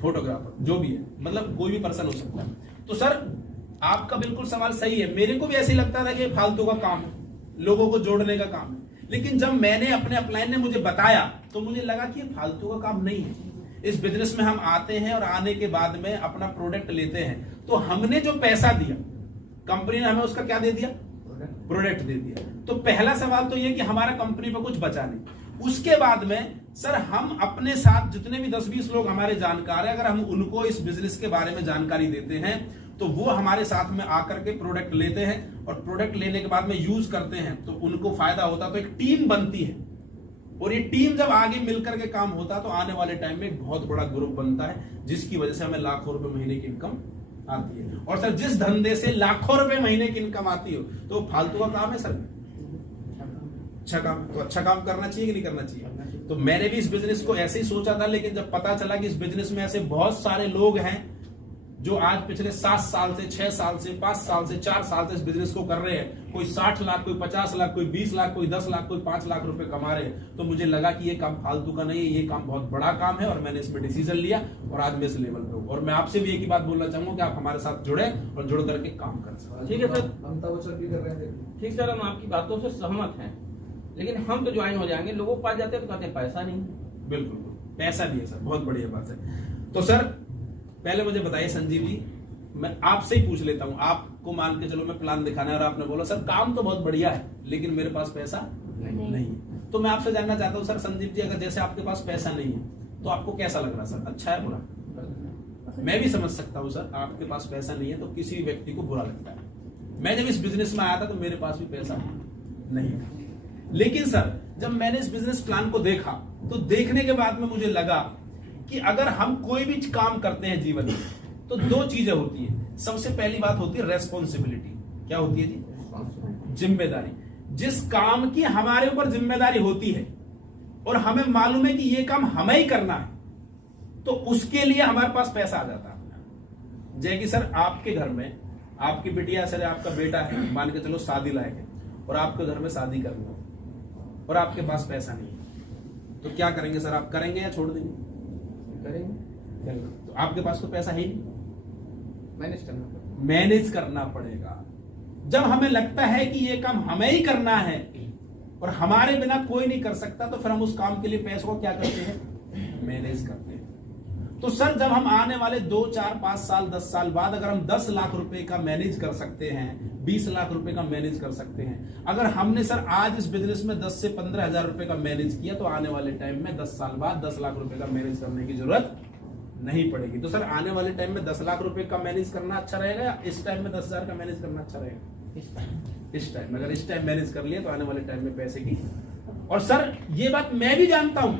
फोटोग्राफर जो भी है, मतलब कोई भी पर्सन हो सकता है। तो सर, आपका बिल्कुल सवाल सही है। मेरे को भी ऐसे लगता था कि फालतू का काम है, लोगों को जोड़ने का काम है। लेकिन जब मैंने अपने अपलाइन ने मुझे बताया तो मुझे लगा कि ये फालतू का काम नहीं है। इस बिजनेस में हम आते हैं और आने के बाद में अपना प्रोडक्ट लेते हैं, तो हमने जो पैसा दिया, कंपनी ने हमें उसका क्या दे दिया? प्रोडक्ट दे दिया। तो पहला सवाल तो ये कि हमारा कंपनी पर कुछ बचा नहीं। उसके बाद में सर हम अपने साथ जितने भी 10-20 लोग हमारे जानकार हैं, अगर हम उनको इस बिजनेस के बारे में जानकारी देते हैं तो वो हमारे साथ में आकर के प्रोडक्ट लेते हैं और प्रोडक्ट लेने के बाद में यूज करते हैं तो उनको फायदा होता, तो एक टीम बनती है और ये टीम जब आगे मिलकर के काम होता तो आने वाले टाइम में एक बहुत बड़ा ग्रुप बनता है जिसकी वजह से हमें लाखों रुपए महीने की इनकम आती है। और सर जिस धंधे से लाखों रुपए महीने की इनकम आती हो तो फालतू का काम है सर, अच्छा काम, तो अच्छा काम करना चाहिए कि नहीं करना चाहिए। तो मैंने भी इस बिजनेस को ऐसे ही सोचा था, लेकिन जब पता चला कि इस बिजनेस में ऐसे बहुत सारे लोग हैं जो आज पिछले 7 साल से 6 साल से 5 साल से 4 साल से इस बिजनेस को कर रहे हैं, कोई 60 लाख, कोई 50 लाख, कोई 20 लाख, कोई 10 लाख, कोई 5 लाख रुपए कमा रहे हैं, तो मुझे लगा कि ये काम फालतू का नहीं है, ये काम बहुत बड़ा काम है और मैंने इसमें डिसीजन लिया और आज मैं इस लेवल पे हूँ। और मैं आपसे भी एक ही बात बोलना चाहूंगा कि आप हमारे साथ जुड़े और जुड़ करके काम कर सकते। ठीक है सर, ठीक सर, हम आपकी बातों से सहमत हैं, लेकिन हम तो ज्वाइन हो जाएंगे, लोगों के पास जाते हैं तो कहते हैं पैसा नहीं। बिल्कुल पैसा नहीं है सर, बहुत बढ़िया बात है। तो सर पहले मुझे बताइए संजीव जी, मैं आपसे ही पूछ लेता हूं, आपको मान के चलो मैं प्लान दिखाना है और आपने बोला सर काम तो बहुत बढ़िया है लेकिन मेरे पास पैसा नहीं है, तो मैं आपसे जानना चाहता हूं सर संजीव जी, अगर जैसे आपके पास पैसा नहीं है तो आपको कैसा लग रहा सर, अच्छा है बुरा? मैं भी समझ सकता हूं सर, आपके पास पैसा नहीं है तो किसी भी व्यक्ति को बुरा लगता है। मैं जब इस बिजनेस में आया था तो मेरे पास भी पैसा नहीं था, लेकिन सर जब मैंने इस बिजनेस प्लान को देखा तो देखने के बाद में मुझे लगा कि अगर हम कोई भी काम करते हैं जीवन में तो 2 चीजें होती है। सबसे पहली बात होती है रेस्पॉन्सिबिलिटी। क्या होती है जी? जिम्मेदारी। जिस काम की हमारे ऊपर जिम्मेदारी होती है और हमें मालूम है कि ये काम हमें ही करना है तो उसके लिए हमारे पास पैसा आ जाता है। जय कि सर आपके घर में आपकी बिटिया, सर आपका बेटा है, मान के चलो शादी लायक है और आपके घर में शादी करनी हो और आपके पास पैसा नहीं है तो क्या करेंगे सर, आप करेंगे या छोड़ देंगे? करेंगे। तो आपके पास तो पैसा है ही नहीं, मैनेज करना पड़ेगा। जब हमें लगता है कि ये काम हमें ही करना है और हमारे बिना कोई नहीं कर सकता तो फिर हम उस काम के लिए पैसों को क्या करते हैं? मैनेज करते हैं। तो सर जब हम आने वाले 2, 4, 5 साल 10 साल बाद अगर हम 10 लाख रुपए का मैनेज कर सकते हैं, 20 लाख रुपए का मैनेज कर सकते हैं, अगर हमने सर आज इस बिजनेस में 10 से 15 हजार रुपए का मैनेज किया तो आने वाले टाइम में 10 साल बाद 10 लाख रुपए का मैनेज करने की जरूरत नहीं पड़ेगी। तो सर आने वाले टाइम में 10 लाख रुपए का मैनेज करना अच्छा रहेगा या इस टाइम में 10,000 का मैनेज करना अच्छा रहेगा? इस टाइम अगर इस टाइम मैनेज कर लिया तो आने वाले टाइम में पैसे की। और सर ये बात मैं भी जानता हूं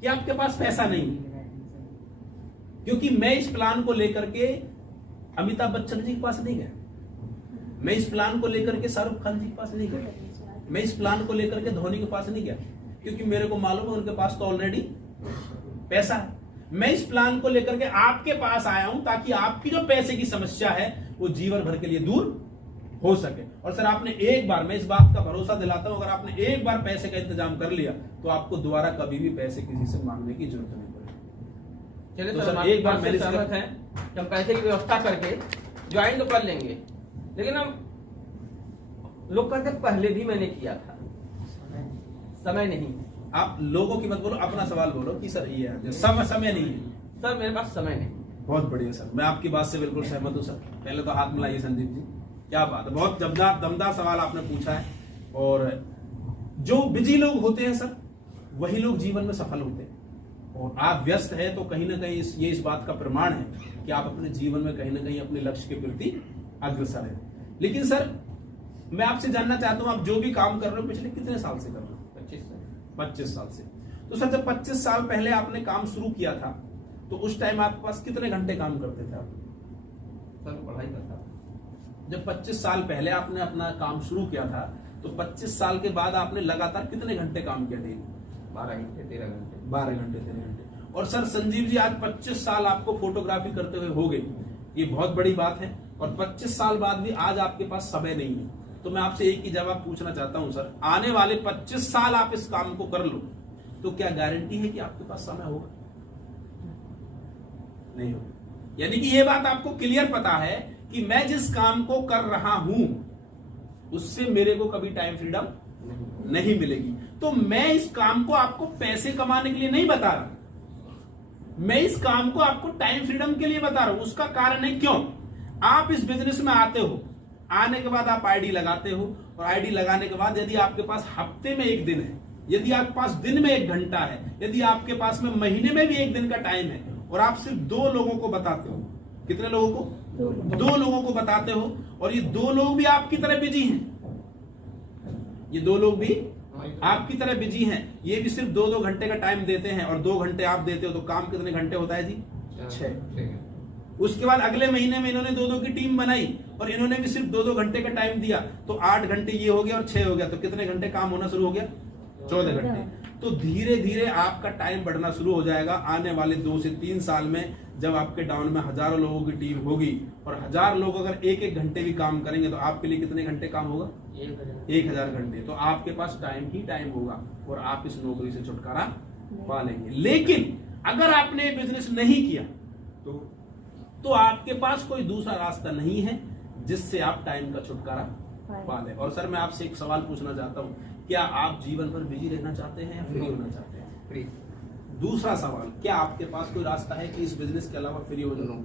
कि आपके पास पैसा नहीं है, क्योंकि मैं इस प्लान को लेकर के अमिताभ बच्चन जी के पास नहीं गया, मैं इस प्लान को लेकर के शाहरुख खान जी के पास नहीं गया, मैं इस प्लान को लेकर के धोनी के पास नहीं गया, क्योंकि मेरे को मालूम है उनके पास तो ऑलरेडी पैसा है। मैं इस प्लान को लेकर के आपके पास आया हूं ताकि आपकी जो पैसे की समस्या है वो जीवन भर के लिए दूर हो सके। और सर आपने एक बार, मैं इस बात का भरोसा दिलाता हूं, अगर आपने एक बार पैसे का इंतजाम कर लिया तो आपको दोबारा कभी भी पैसे किसी से मांगने की जरूरत नहीं पड़ेगी। चलिए तो सर, एक बार मेरे सहमत है कि हम पैसे की व्यवस्था करके ज्वाइन तो कर लेंगे, लेकिन हम लोग कहते पहले भी मैंने किया था, समय नहीं। आप लोगों की मत बोलो, अपना सवाल बोलो कि सर ये है समय नहीं है। सर मेरे पास समय नहीं। बहुत बढ़िया सर, मैं आपकी बात से बिल्कुल सहमत हूँ सर। पहले तो हाथ मिलाइए संदीप जी, क्या बात है, बहुत दमदार सवाल आपने पूछा है। और जो बिजी लोग होते हैं सर वही लोग जीवन में सफल होते हैं, और आप व्यस्त है तो कहीं ना कहीं ये इस बात का प्रमाण है कि आप अपने जीवन में कहीं ना कहीं अपने लक्ष्य के प्रति अग्रसर है। लेकिन सर मैं आपसे जानना चाहता हूँ, आप जो भी काम कर रहे हो पिछले कितने साल से कर रहे हो? 25 साल से। तो सर जब 25 साल पहले आपने काम शुरू किया था तो उस टाइम आपके पास कितने घंटे काम करते थे आप? सर पढ़ाई करता था। जब 25 साल पहले आपने अपना काम शुरू किया था तो 25 साल के बाद आपने लगातार कितने घंटे काम किया? 12 घंटे 13 घंटे 12 घंटे 13 घंटे। और सर संजीव जी आज 25 साल आपको फोटोग्राफी करते हुए हो गए, ये बहुत बड़ी बात है। और 25 साल बाद भी आज आपके पास समय नहीं है, तो मैं आपसे एक ही जवाब पूछना चाहता हूं सर, आने वाले 25 साल आप इस काम को कर लो तो क्या गारंटी है कि आपके पास समय होगा? नहीं होगा। यानी कि ये बात आपको क्लियर पता है कि मैं जिस काम को कर रहा हूं उससे मेरे को कभी टाइम फ्रीडम नहीं मिलेगी। तो मैं इस काम को आपको पैसे कमाने के लिए नहीं बता रहा, मैं इस काम को आपको टाइम फ्रीडम के लिए बता रहा हूं। उसका कारण है क्यों? आप इस बिजनेस में आते हो, आने के बाद आप आईडी लगाते हो और आईडी लगाने के बाद यदि आपके पास हफ्ते में 1 दिन है, यदि आपके पास दिन में 1 घंटा है, यदि आपके पास में महीने में भी 1 दिन का टाइम है और आप सिर्फ 2 लोगों को बताते हो, कितने लोगों को? 2 लोगों को बताते हो, और ये 2 लोग भी आपकी तरह बिजी हैं, ये 2 लोग भी आपकी तरह बिजी हैं, ये भी सिर्फ 2-2 घंटे का टाइम देते हैं और 2 घंटे आप देते हो, तो काम कितने घंटे होता है जी? 6। उसके बाद अगले महीने में इन्होंने 2-2 की टीम बनाई और इन्होंने भी सिर्फ 2-2 घंटे का टाइम दिया, तो 8 घंटे ये हो गया और 6 हो गया, तो कितने घंटे काम होना शुरू हो गया? 14 घंटे। तो धीरे धीरे आपका टाइम बढ़ना शुरू हो जाएगा। आने वाले 2 से 3 साल में जब आपके डाउन में हजारों लोगों की टीम होगी और 1000 लोग अगर 1-1 घंटे भी काम करेंगे, तो आपके लिए कितने घंटे काम होगा? 1000 घंटे। तो आपके पास टाइम ही टाइम होगा और आप इस नौकरी से छुटकारा पा लेंगे। लेकिन अगर आपने बिजनेस नहीं किया तो आपके पास कोई दूसरा रास्ता नहीं है जिससे आप टाइम का छुटकारा पा लें। और सर मैं आपसे एक सवाल पूछना चाहता हूं, क्या आप जीवन भर बिजी रहना चाहते हैं या फ्री होना चाहते हैं? फ्री। दूसरा सवाल, क्या आपके पास कोई रास्ता है कि इस बिजनेस के अलावा फ्री हो जाओ?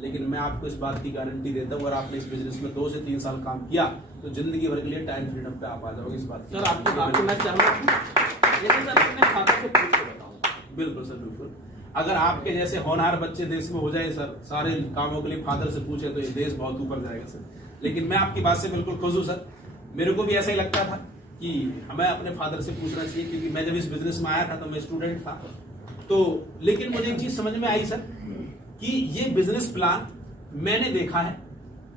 लेकिन मैं आपको इस बात की गारंटी देता हूँ, अगर आपने इस बिजनेस में 2 से 3 साल काम किया तो जिंदगी भर के लिए टाइम फ्रीडम पे आप आ जाओगे। इस बात सर आपको बात मैं चाहूंगा, लेकिन सर अपने खाते से पूछ के बताओ। बिल्कुल सर, बिल्कुल। अगर आपके जैसे होनहार बच्चे देश में हो जाए सर, सारे कामों के लिए फादर से पूछे, तो ये देश बहुत ऊपर जाएगा सर। लेकिन मैं आपकी बात से बिल्कुल खुश हूँ सर। मेरे को भी ऐसा ही लगता था कि हमें अपने फादर से पूछना चाहिए, क्योंकि मैं जब इस बिजनेस में आया था तो मैं स्टूडेंट था। तो लेकिन मुझे एक चीज समझ में आई सर कि ये बिजनेस प्लान मैंने देखा है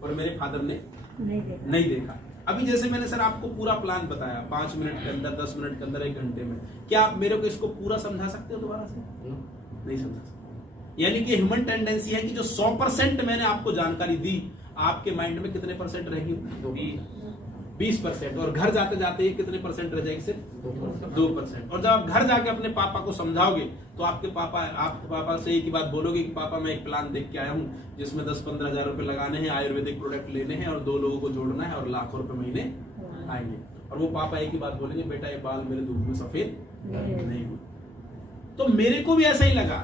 और मेरे फादर ने नहीं देखा। अभी जैसे मैंने सर आपको पूरा प्लान बताया 5 मिनट के अंदर, 10 मिनट के अंदर, 1 घंटे में, क्या आप मेरे को इसको पूरा समझा सकते हो दोबारा से? नहीं समझा सकते। यानी कि ह्यूमन टेंडेंसी है कि जो 100% मैंने आपको जानकारी दी, आपके माइंड में कितने % रहेगी? 20%। और घर जाते जाते ये कितने % रह जाएगी? सिर्फ 2%। और जब आप घर जाके अपने पापा को समझाओगे तो आपके पापा से एक ही बात बोलोगे कि पापा मैं एक प्लान देख के आया हूँ जिसमें 10-15 हजार रुपए लगाने हैं, आयुर्वेदिक प्रोडक्ट लेने हैं और 2 लोगों को जोड़ना है और लाखों रुपए महीने आएंगे। और वो पापा एक ही बात बोलेंगे, बेटा ये बाल मेरे धूप में सफेद नहीं हुए। तो मेरे को भी ऐसा ही लगा,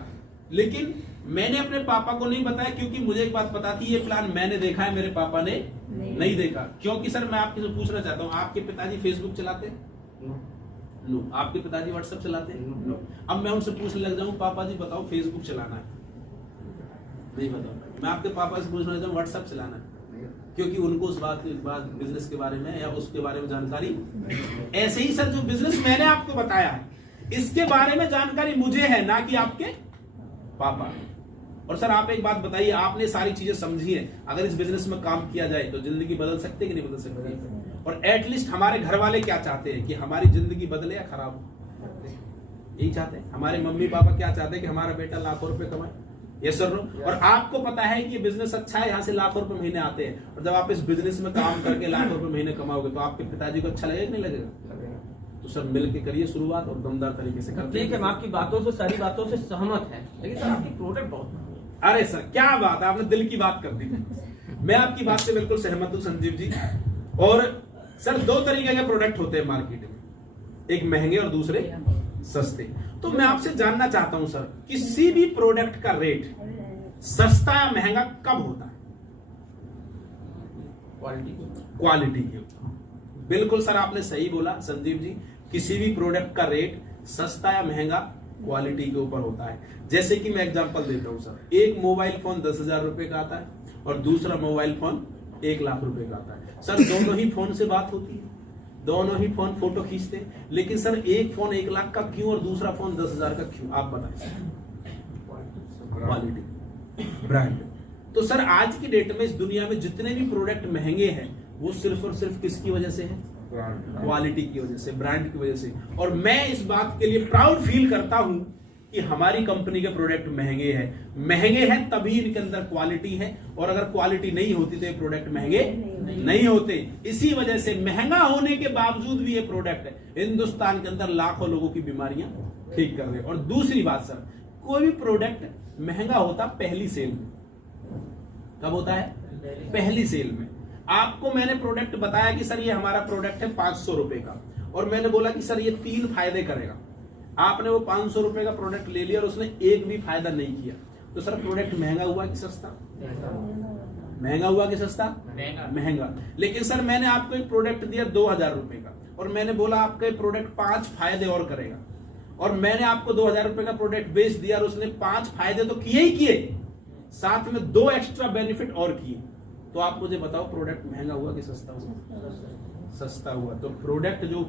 लेकिन मैंने अपने पापा को नहीं बताया, क्योंकि मुझे एक बात पता थी, ये प्लान मैंने देखा है, मेरे पापा ने नहीं देखा। क्योंकि सर मैं आपसे पूछना चाहता हूँ, आपके पिताजी फेसबुक चलाते हैं? नो। आपके पिताजी व्हाट्सएप चलाते हैं? नो। अब मैं उनसे पूछने लग जाऊँ, पापा जी बताओ फेसबुक चलाना है? नहीं बताओ। मैं आपके पापा से पूछना चाहता हूँ व्हाट्सएप चलाना है, क्योंकि उनको उस बात बिजनेस के बारे में या उसके बारे में जानकारी। ऐसे ही सर जो बिजनेस मैंने आपको बताया है, इसके बारे में जानकारी मुझे है, ना कि आपके पापा। और सर आप एक बात बताइए, आपने सारी चीजें समझी है, अगर इस बिजनेस में काम किया जाए तो जिंदगी बदल सकते कि नहीं बदल सकते? और एटलीस्ट हमारे घर वाले क्या चाहते हैं कि हमारी जिंदगी बदले या खराब हो? यही चाहते हैं। हमारे मम्मी पापा क्या चाहते हैं कि हमारा बेटा लाखों रुपए कमाए? Yes sir no. और आपको पता है कि ये बिजनेस अच्छा है, यहाँ से लाखों रुपए महीने आते हैं, और जब आप इस बिजनेस में काम करके लाखों रुपए महीने कमाओगे तो आपके पिताजी को अच्छा लगेगा कि नहीं लगेगा? तो सर मिल के करिए शुरुआत और दमदार तरीके से करते हैं। ठीक है, हम आपकी बातों से, सारी बातों से सहमत हैं, लेकिन सर आपकी प्रोडक्ट बहुत। अरे सर क्या बात है, आपने दिल की बात कर दी। मैं आपकी बात से बिल्कुल सहमत हूं संजीव जी। और सर 2 तरीके के प्रोडक्ट होते हैं मार्केट में, एक महंगे और दूसरे सस्ते। तो मैं आपसे जानना चाहता हूं सर, किसी भी प्रोडक्ट का रेट सस्ता या महंगा कब होता है? क्वालिटी के ऊपर। बिल्कुल सर आपने सही बोला संजीव जी, किसी भी प्रोडक्ट का रेट सस्ता या महंगा क्वालिटी के ऊपर होता है। जैसे कि मैं एग्जांपल देता हूं सर, एक मोबाइल फोन 10,000 रुपए का आता है और दूसरा मोबाइल फोन 1 लाख रुपए का आता है। सर दोनों ही फोन से बात होती है, दोनों ही फोन फोटो खींचते हैं, लेकिन सर एक फोन 1 लाख का क्यों और दूसरा फोन 10,000 का क्यों? आप बताएं। Quality, brand. तो सर आज की डेट में इस दुनिया में जितने भी प्रोडक्ट महंगे हैं वो सिर्फ और सिर्फ किसकी वजह से है? क्वालिटी की वजह से, ब्रांड की वजह से। और मैं इस बात के लिए प्राउड फील करता हूं कि हमारी कंपनी के प्रोडक्ट महंगे हैं तभी इनके अंदर क्वालिटी है, और अगर क्वालिटी नहीं होती तो ये प्रोडक्ट महंगे नहीं होते। इसी वजह से महंगा होने के बावजूद भी ये प्रोडक्ट हिंदुस्तान के अंदर लाखों लोगों की बीमारियां ठीक कर रहे हैं। और दूसरी बात सर, कोई भी प्रोडक्ट महंगा होता पहली सेल में। कब होता है? पहली सेल में। आपको मैंने प्रोडक्ट बताया कि सर ये हमारा प्रोडक्ट है 500 रुपए का, और मैंने बोला कि सर ये 3 फायदे करेगा। आपने वो 500 रुपए का प्रोडक्ट ले लिया और उसने एक भी फायदा नहीं किया, तो सर प्रोडक्ट महंगा हुआ कि सस्ता? महंगा हुआ कि सस्ता? महंगा। लेकिन सर मैंने आपको एक प्रोडक्ट दिया 2000 रुपए का और मैंने बोला आपका ये प्रोडक्ट 5 फायदे और करेगा, और मैंने आपको 2000 रुपए का प्रोडक्ट बेच दिया और उसने 5 फायदे तो किए ही किए, साथ में 2 एक्स्ट्रा बेनिफिट और किए, तो आप मुझे बताओ प्रोडक्ट महंगा हुआ कि सस्ता हुआ? सस्ता हुआ। तो प्रोडक्ट जो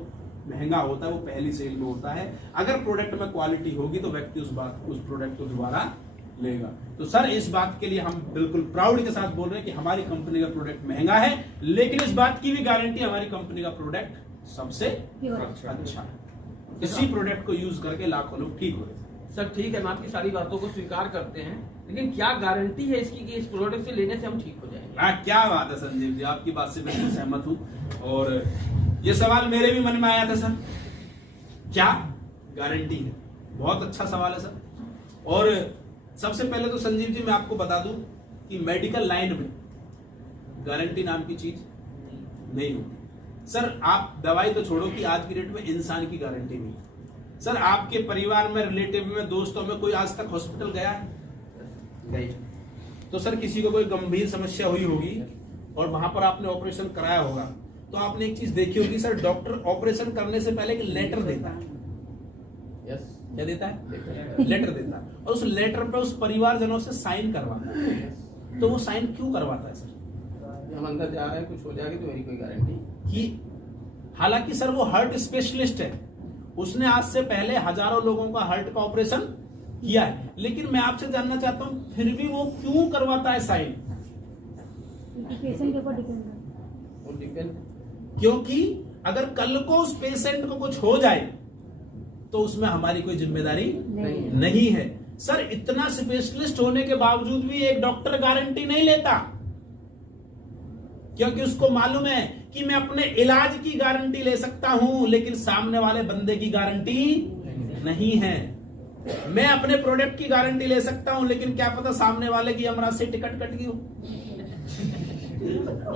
महंगा होता है वो पहली सेल में होता है। अगर प्रोडक्ट में क्वालिटी होगी तो व्यक्ति उस प्रोडक्ट को दोबारा लेगा। तो सर इस बात के लिए हम बिल्कुल प्राउड के साथ बोल रहे हैं कि हमारी कंपनी का प्रोडक्ट महंगा है, लेकिन इस बात की भी गारंटी हमारी कंपनी का प्रोडक्ट सबसे अच्छा है। इसी प्रोडक्ट को यूज करके लाखों लोग ठीक हो रहे हैं। सर ठीक है, हम आपकी सारी बातों को स्वीकार करते हैं, लेकिन क्या गारंटी है इसकी कि इस प्रोडक्ट से लेने से हम ठीक हो जाएंगे? क्या बात है संजीव जी, आपकी बात से बिल्कुल सहमत हूं। और ये सवाल मेरे भी मन में आया था सर, क्या गारंटी है? बहुत अच्छा सवाल है सर। और सबसे पहले तो संजीव जी मैं आपको बता दूं कि मेडिकल लाइन में गारंटी नाम की चीज नहीं होती सर। आप दवाई तो छोड़ो कि आज की डेट में इंसान की गारंटी नहीं है सर। आपके परिवार में, रिलेटिव में, दोस्तों में कोई आज तक हॉस्पिटल गया है? नहीं। तो सर किसी को कोई गंभीर समस्या हुई होगी और वहां पर आपने ऑपरेशन कराया होगा, तो आपने एक चीज देखी होगी सर, डॉक्टर ऑपरेशन करने से पहले एक लेटर देता है। यस। क्या देता है? लेटर देता है, और उस लेटर पे उस परिवारजनों से साइन करवाता है। तो वो साइन क्यों करवाता है सर? हम अंदर जा रहे हैं, कुछ हो जाएगा तो मेरी कोई गारंटी कि हालांकि सर वो हार्ट स्पेशलिस्ट है, उसने आज से पहले हजारों लोगों का हार्ट का ऑपरेशन किया है, लेकिन मैं आपसे जानना चाहता हूं फिर भी वो क्यों करवाता है साइन? पेशेंट के ऊपर डिपेंड। क्योंकि अगर कल को उस पेशेंट को कुछ हो जाए तो उसमें हमारी कोई जिम्मेदारी नहीं है सर। इतना स्पेशलिस्ट होने के बावजूद भी एक डॉक्टर गारंटी नहीं लेता, क्योंकि उसको मालूम है कि मैं अपने इलाज की गारंटी ले सकता हूं, लेकिन सामने वाले बंदे की गारंटी नहीं है। मैं अपने प्रोडक्ट की गारंटी ले सकता हूं, लेकिन क्या पता सामने वाले की यमराज से टिकट कट गई हो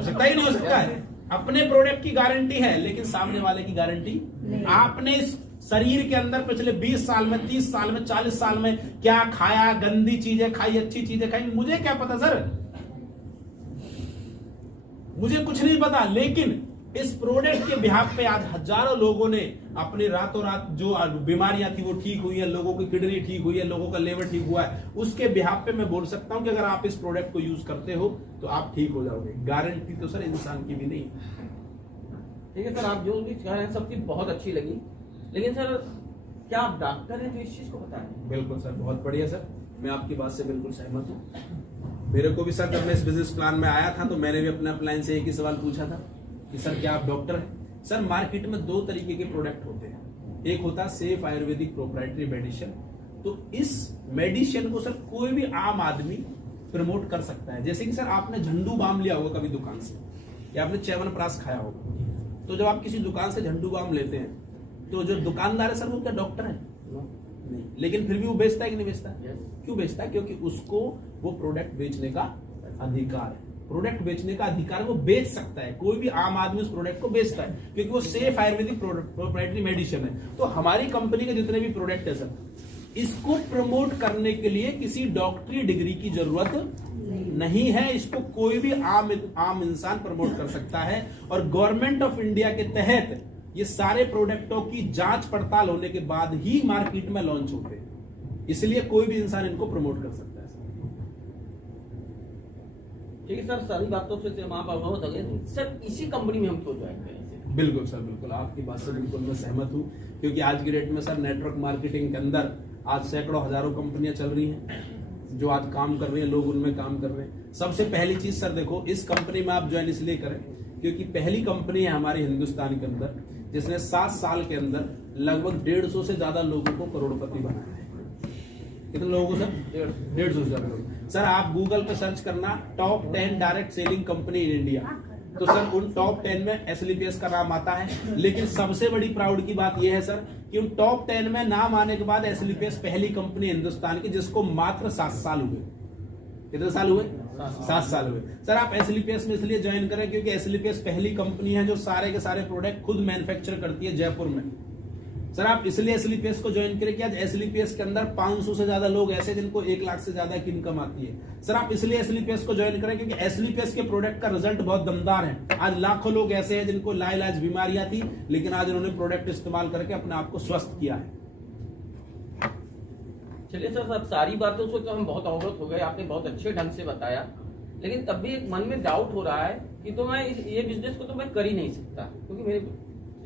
सकता ही नहीं हो सकता है। अपने प्रोडक्ट की गारंटी है, लेकिन सामने वाले की गारंटी। आपने इस शरीर के अंदर पिछले 20 साल में, 30 साल में, 40 साल में क्या खाया, गंदी चीजें खाई, अच्छी चीजें खाई, मुझे क्या पता सर, मुझे कुछ नहीं पता। लेकिन इस प्रोडक्ट के बिहाफ पे आज हजारों लोगों ने अपनी रातों रात जो बीमारियां थी वो ठीक हुई है, लोगों की किडनी ठीक हुई है, लोगों का लिवर ठीक हुआ है, उसके बिहाफ पे मैं बोल सकता हूं कि अगर आप इस प्रोडक्ट को यूज करते हो तो आप ठीक हो जाओगे। गारंटी तो सर इंसान की भी नहीं। ठीक है सर, आप जो भी कह रहे हैं सब चीज बहुत अच्छी लगी, लेकिन सर क्या आप डॉक्टर हैं जो इस चीज को बताएं? बिल्कुल सर, बहुत बढ़िया सर, मैं आपकी बात से बिल्कुल सहमत हूँ। मेरे को भी सर जब मैं इस बिजनेस प्लान में आया था तो मैंने भी अपने अपलाइन से एक ही सवाल पूछा था कि सर क्या आप डॉक्टर हैं? सर मार्केट में 2 तरीके के प्रोडक्ट होते हैं, एक होता है सेफ आयुर्वेदिक प्रोप्राइटरी मेडिसिन। तो इस मेडिसिन को सर कोई भी आम आदमी प्रमोट कर सकता है। जैसे कि सर आपने झंडू बाम लिया होगा कभी दुकान से, या आपने च्यवनप्राश खाया होगा, तो जब आप किसी दुकान से झंडू बाम लेते हैं तो जो दुकानदार है सर वो क्या डॉक्टर है? नहीं, लेकिन फिर भी वो बेचता है कि नहीं बेचता? क्यों बेचता है? क्योंकि उसको वो प्रोडक्ट बेचने का अधिकार है। प्रोडक्ट बेचने का अधिकार वो बेच सकता है, कोई भी आम आदमी उस प्रोडक्ट को बेचता है, क्योंकि वो सेफ आयुर्वेदिक प्रोप्राइटरी मेडिसिन है। तो हमारी कंपनी के जितने भी प्रोडक्ट है सर, इसको प्रमोट करने के लिए किसी डॉक्टरी डिग्री की जरूरत नहीं है। इसको कोई भी आम इंसान प्रमोट कर सकता है, और गवर्नमेंट ऑफ इंडिया के तहत ये सारे प्रोडक्टों की जांच पड़ताल होने के बाद ही मार्केट में लॉन्च होते हैं, इसलिए कोई भी इंसान इनको प्रमोट कर सकता है। ठीक है सर, सारी बातों से हम आप अवगत हो गए। सर इसी कंपनी में हम क्यों ज्वाइन करें? बिल्कुल सर, बिल्कुल आपकी बात से बिल्कुल मैं सहमत हूं, क्योंकि आज की डेट में सर नेटवर्क मार्केटिंग के अंदर आज सैकड़ों हजारों कंपनियां चल रही हैं जो आज काम कर रही हैं, लोग उनमें काम कर रहे हैं। सबसे पहली चीज सर देखो, इस कंपनी में आप ज्वाइन इसलिए करें क्योंकि पहली कंपनी है हमारे हिंदुस्तान के अंदर जिसने 7 साल के अंदर लगभग 150 से ज्यादा लोगों को करोड़पति बनाया है। कितने लोगों को सर? 150 से ज्यादा लोग। सर आप गूगल पे सर्च करना top 10 direct selling company in India, तो सर उन टॉप 10 में एसएलपीएस का नाम आता है। लेकिन सबसे बड़ी प्राउड की बात यह है सर कि उन टॉप 10 में नाम आने के बाद एसएलपीएस पहली कंपनी हिंदुस्तान की जिसको मात्र 7 साल हुए। कितने साल हुए? 7 साल हुए। सर आप एसएलपीएस में इसलिए ज्वाइन करें क्योंकि एसएलपीएस पहली कंपनी है जो सारे के सारे प्रोडक्ट खुद मैन्युफैक्चर करती है जयपुर में। सर आप इसलिए एसएलपीएस को ज्वाइन करें कि आज एसएलपीएस के अंदर 500 से ज्यादा लोग ऐसे जिनको 1 लाख से ज्यादा की इनकम आती है। सर आप इसलिए एसएलपीएस को ज्वाइन करें क्योंकि एसएलपीएस के प्रोडक्ट का रिजल्ट बहुत दमदार है। आज लाखों लोग ऐसे हैं जिनको लाइलाज बीमारियां थी, लेकिन आज उन्होंने प्रोडक्ट इस्तेमाल करके अपने आप को स्वस्थ किया है। चलिए सर, अब सारी बातों से तो हम बहुत अवगत हो गए, आपने बहुत अच्छे ढंग से बताया, लेकिन तब भी एक मन में डाउट हो रहा है कि तो मैं ये बिजनेस को तो मैं कर ही नहीं सकता क्योंकि मेरे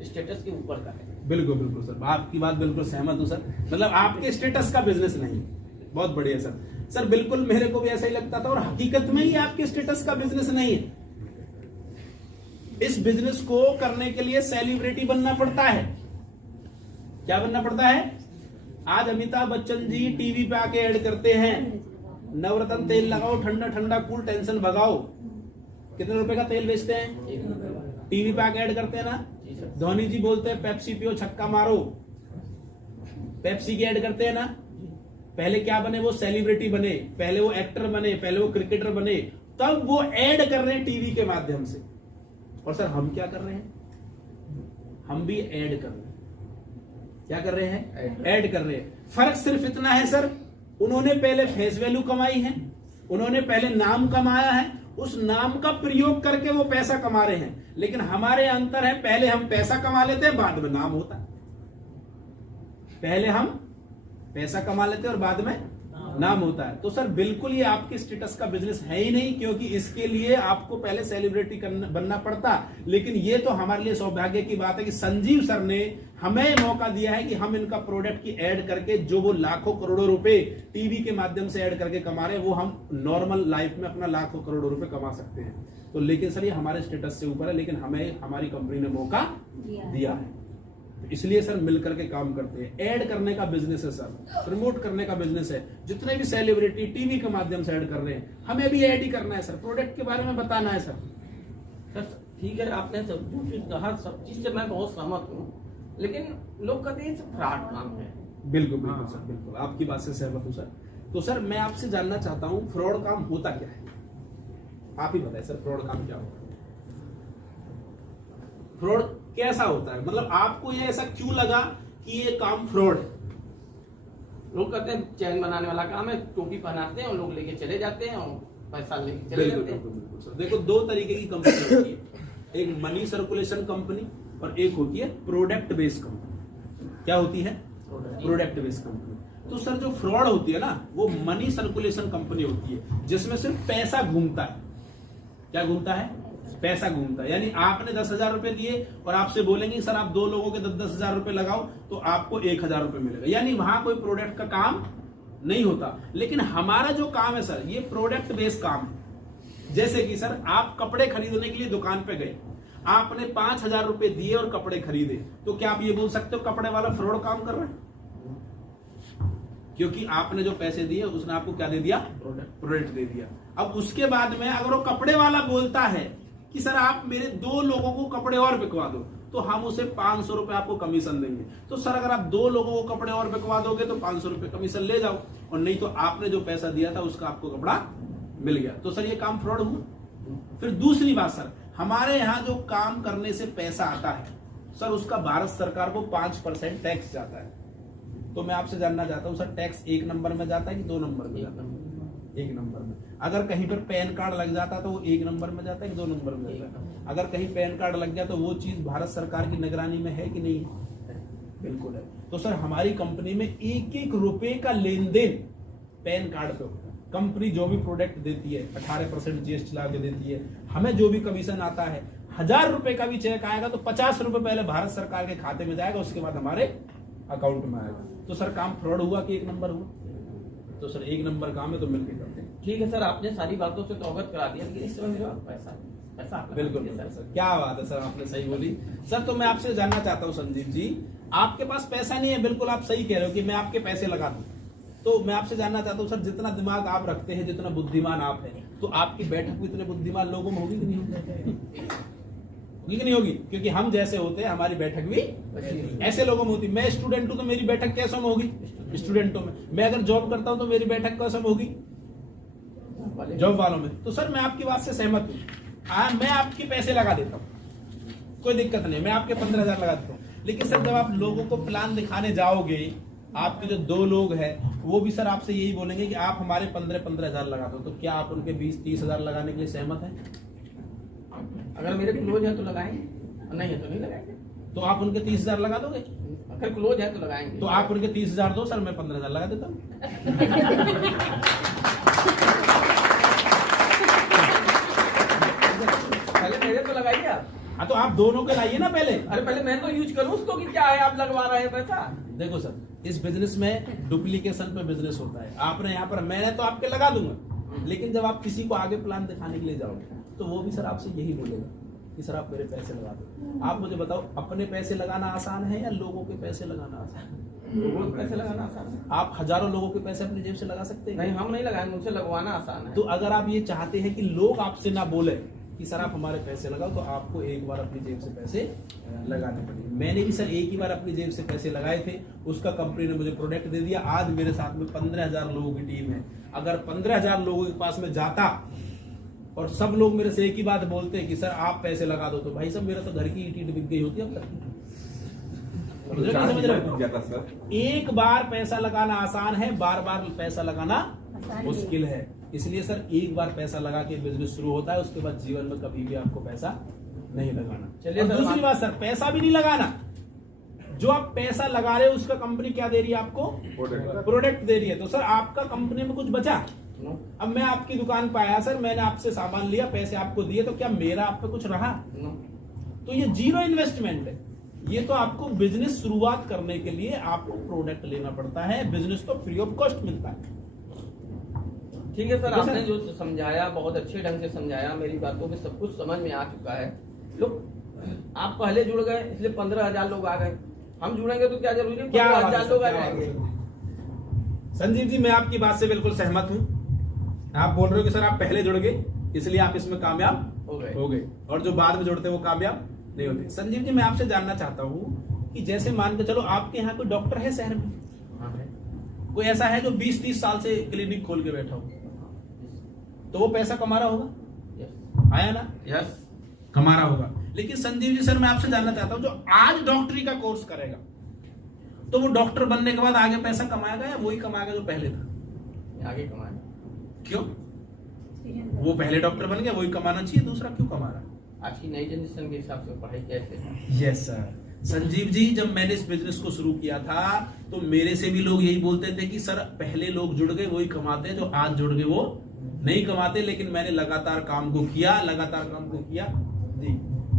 स्टेटस के ऊपर का है। बिल्कुल बिल्कुल सर, आपकी बात बिल्कुल सहमत हूं सर। मतलब आपके स्टेटस का बिजनेस नहीं, बहुत बढ़िया सर। सर बिल्कुल मेरे को भी ऐसा ही लगता था और हकीकत में ही आपके स्टेटस का बिजनेस नहीं है। इस बिजनेस को करने के लिए सेलिब्रिटी बनना पड़ता है। क्या बनना पड़ता है? आज अमिताभ बच्चन जी टीवी पे आके ऐड करते हैं, नवरत्न तेल लगाओ, ठंडा ठंडा कूल, टेंशन भगाओ। कितने रुपए का तेल बेचते हैं? टीवी पे आके ऐड करते हैं ना। धोनी जी बोलते हैं पेप्सी पियो छक्का मारो, पेप्सी की ऐड करते हैं ना। पहले क्या बने? वो सेलिब्रिटी बने, पहले वो एक्टर बने, पहले वो क्रिकेटर बने, तब वो ऐड कर रहे हैं टीवी के माध्यम से। और सर हम क्या कर रहे हैं? हम भी ऐड कर रहे हैं। क्या कर रहे हैं? ऐड कर रहे हैं। फर्क सिर्फ इतना है सर, उन्होंने पहले फेस वैल्यू कमाई है, उन्होंने पहले नाम कमाया है, उस नाम का प्रयोग करके वो पैसा कमा रहे हैं। लेकिन हमारे अंतर है, पहले हम पैसा कमा लेते हैं, बाद में नाम होता है। पहले हम पैसा कमा लेते हैं और बाद में नाम होता है। तो सर बिल्कुल ये आपके स्टेटस का बिजनेस है ही नहीं, क्योंकि इसके लिए आपको पहले सेलिब्रिटी बनना पड़ता। लेकिन ये तो हमारे लिए सौभाग्य की बात है कि संजीव सर ने हमें मौका दिया है कि हम इनका प्रोडक्ट की ऐड करके जो वो लाखों करोड़ों रुपए टीवी के माध्यम से ऐड करके कमा रहे हैं, वो हम नॉर्मल लाइफ में अपना लाखों करोड़ों रुपए कमा सकते हैं। तो लेकिन सर ये हमारे स्टेटस से ऊपर है, लेकिन हमें हमारी कंपनी ने मौका दिया है। तो इसलिए सर मिलकर के काम करते हैं। ऐड करने का बिजनेस है सर, प्रमोट करने का बिजनेस है। जितने भी सेलिब्रिटी टीवी के माध्यम से ऐड कर रहे हैं, हमें भी ऐड ही करना है सर, प्रोडक्ट के बारे में बताना है सर। सर ठीक है, आपने सब जो चीज कहा सब चीज से मैं बहुत सहमत हूँ, लेकिन लोग कहते हैं फ्रॉड काम है। बिल्कुल बिल्कुल सर, बिल्कुल आपकी बात से सहमत हूँ सर। तो सर मैं आपसे जानना चाहता हूँ फ्रॉड काम होता क्या है? आप ही बताएं सर, फ्रॉड काम क्या होता है? फ्रॉड कैसा होता है? मतलब आपको ये ऐसा क्यों लगा कि ये काम फ्रॉड है? लोग कहते हैं चैन बनाने वाला काम है, टोपी पहनाते हैं और लोग लेके चले जाते हैं और पैसा लेके चले जाते हैं। बिल्कुल सर, देखो दो तरीके की कंपनी होती है, एक मनी सर्कुलेशन कंपनी और एक होती है प्रोडक्ट बेस्ड कंपनी। क्या होती है? Product based company. तो सर जो फ्रॉड होती है ना, वो मनी सर्कुलेशन कंपनी होती है, जिसमें सिर्फ पैसा घूमता है। क्या घूमता है? पैसा घूमता है। यानी आपने 10,000 रुपए दिए और आपसे बोलेंगे सर आप 2 लोगों के 10,000 रुपए लगाओ तो आपको 1,000 रुपए मिलेगा। यानी वहां कोई प्रोडक्ट का काम नहीं होता। लेकिन हमारा जो काम है सर, ये प्रोडक्ट बेस्ड काम है। जैसे कि सर आप कपड़े खरीदने के लिए दुकान पे गए, आपने 5,000 रुपए दिए और कपड़े खरीदे, तो क्या आप ये बोल सकते हो कपड़े वाला फ्रॉड काम कर रहा है? क्योंकि आपने जो पैसे दिए उसने आपको क्या दे दिया? प्रोडक्ट दे दिया। अब उसके बाद में अगर वो कपड़े वाला बोलता है कि सर आप मेरे 2 लोगों को कपड़े और बिकवा दो, तो हम उसे 500 रुपए आपको कमीशन देंगे। तो सर अगर आप 2 लोगों को कपड़े और बिकवा दोगे तो 500 रुपए कमीशन ले जाओ, और नहीं तो आपने जो पैसा दिया था उसका आपको कपड़ा मिल गया। तो सर ये काम फ्रॉड हुआ। फिर दूसरी बात सर, हमारे यहाँ जो काम करने से पैसा आता है सर, उसका भारत सरकार को 5% टैक्स जाता है। तो मैं आपसे जानना चाहता हूँ सर, टैक्स 1 नंबर में जाता है कि 2 नंबर में जाता है? 1 नंबर में। अगर कहीं पर पैन कार्ड लग जाता तो वो 1 नंबर में जाता है कि 2 नंबर में जाता है? अगर कहीं पैन कार्ड लग गया तो वो चीज भारत सरकार की निगरानी में है कि नहीं है? बिल्कुल है। तो सर हमारी कंपनी में 1-1 रुपए का लेन देन पैन कार्ड पे होता है। कंपनी जो भी प्रोडक्ट देती है 18% जीएसटी ला के देती है, हमें जो भी कमीशन आता है, 1,000 रुपए का भी चेक आएगा तो 50 रुपए पहले भारत सरकार के खाते में जाएगा, उसके बाद हमारे अकाउंट में आएगा। तो सर काम फ्रॉड हुआ कि 1 नंबर हुआ? तो सर 1 नंबर काम है, तो मिलकर करते हैं। ठीक है सर, आपने सारी बातों से तो अवगत करा दिया, लेकिन इस समय मेरे पास पैसा बिल्कुल सर, क्या बात है सर, आपने सही बोली। सर तो मैं आपसे जानना चाहता हूँ संजीव जी, आपके पास पैसा नहीं है, बिल्कुल आप सही कह रहे हो कि मैं आपके पैसे लगा दूं। तो मैं आपसे जानना चाहता हूँ सर, जितना दिमाग आप रखते हैं, जितना बुद्धिमान आप हैं, तो आपकी बैठक भी इतने बुद्धिमान लोगों में होगी कि नहीं होगी? कि नहीं होगी? क्योंकि हम जैसे होते हैं हमारी बैठक भी ऐसे लोगों में होती। मैं स्टूडेंट हूं तो मेरी बैठक कैसे में होगी? स्टूडेंटों में। मैं अगर जॉब करता हूं तो मेरी बैठक कैसे में होगी? जॉब वालों में। तो सर मैं आपकी बात से सहमत हूं, मैं आपके पैसे लगा देता हूं, कोई दिक्कत नहीं, मैं आपके 15,000 लगा देता हूं। लेकिन सर जब आप लोगों को प्लान दिखाने जाओगे, आपके जो 2 लोग हैं वो भी सर आपसे यही बोलेंगे कि आप हमारे 15-15 हजार लगा दो, तो क्या आप उनके 20-30 हजार लगाने के लिए सहमत हैं? अगर मेरे क्लोज है तो लगाएंगे, और नहीं है तो नहीं लगाएंगे। तो आप उनके 30 हजार लगा दोगे? अगर क्लोज है तो लगाएंगे। तो आप उनके 30 हजार दो सर, मैं 15 हजार लगा देता हूँ। पहले मेरे तो लगाइए आप। हाँ तो आप दोनों के लाइए ना पहले। अरे पहले मैं तो यूज करूँ उसको कि क्या है आप लगवा रहे हैं पैसा। देखो सर, इस बिजनेस में डुप्लीकेशन पे बिजनेस होता है। आपने यहाँ पर, मैंने तो आपके लगा दूंगा, लेकिन जब आप किसी को आगे प्लान दिखाने के लिए जाओगे तो वो भी सर आपसे यही बोलेगा कि सर आप मेरे पैसे लगा दो। आप मुझे बताओ, अपने पैसे लगाना आसान है या लोगों के पैसे लगाना आसान है? लोगों के पैसे लगाना आसान है। आप हजारों लोगों के पैसे अपनी जेब से लगा सकते हैं? नहीं, हम नहीं लगाएंगे, उनसे लगवाना आसान है। तो अगर आप ये चाहते हैं कि लोग आपसे ना बोले कि सर आप हमारे पैसे लगाओ, तो आपको एक बार अपनी जेब से पैसे लगाने पड़ेंगे। मैंने भी सर एक ही बार अपनी जेब से पैसे लगाए थे, उसका कंपनी ने मुझे प्रोडक्ट दे दिया। आज मेरे साथ में 15,000 लोगों की टीम है। अगर 15,000 लोगों के पास में जाता और सब लोग मेरे से एक ही बात बोलते हैं कि सर आप पैसे लगा दो, तो भाई साहब मेरा तो घर की ईंट बिक गई होती है अब तक। समझ रहे हो? एक बार पैसा लगाना आसान है, बार बार पैसा लगाना मुश्किल है। इसलिए सर एक बार पैसा लगा के बिजनेस शुरू होता है, उसके बाद जीवन में कभी भी आपको पैसा नहीं लगाना। चलिए और दूसरी बात सर, पैसा भी नहीं लगाना। जो आप पैसा लगा रहे हो उसका कंपनी क्या दे रही है आपको? प्रोडक्ट दे रही है। तो सर आपका कंपनी में कुछ बचा? अब मैं आपकी दुकान पे आया सर, मैंने आपसे सामान लिया, पैसे आपको दिए, तो क्या मेरा आप पे कुछ रहा? तो ये जीरो इन्वेस्टमेंट है। ये तो आपको बिजनेस शुरुआत करने के लिए आपको प्रोडक्ट लेना पड़ता है। बिजनेस तो फ्री ऑफ कॉस्ट मिलता है। ठीक है सर, आपने जो समझाया बहुत अच्छे ढंग से समझाया, मेरी बातों में सब कुछ समझ में आ चुका है। लोग आप पहले जुड़ गए इसलिए 15,000 लोग आ गए, हम जुड़ेंगे तो क्या जरूरी है 15,000 लोग आ जाएंगे। संजीव जी, मैं आपकी बात से बिल्कुल सहमत हूँ। आप बोल रहे हो कि सर आप पहले जुड़ गए इसलिए आप इसमें कामयाब हो गए, और जो बाद में जुड़ते हैं वो कामयाब नहीं होते। संजीव जी, मैं आपसे जानना चाहता हूँ कि जैसे मान के चलो आपके यहाँ कोई डॉक्टर है शहर में? कोई ऐसा है जो 20-30 साल से क्लिनिक खोल के बैठा हो, तो वो पैसा कमा रहा होगा, आया ना? यस, कमा रहा होगा। लेकिन संजीव जी सर, मैं आपसे जानना चाहता हूँ, जो आज डॉक्टरी का कोर्स करेगा तो वो डॉक्टर बनने के बाद आगे पैसा कमाएगा या वही कमाएगा जो पहले था? आगे कमाएगा। क्यों? वो पहले डॉक्टर बन गया, वही कमाना चाहिए, दूसरा क्यों कमा रहा? आज की नई जनरेशन के हिसाब से पढ़ाई कैसे है? Yes sir. संजीव जी, जब मैंने इस बिजनेस को शुरू किया था तो मेरे से भी लोग यही बोलते थे कि सर पहले लोग जुड़ गए वही कमाते हैं, जो आज जुड़ गए वो नहीं कमाते। लेकिन मैंने लगातार काम को किया जी,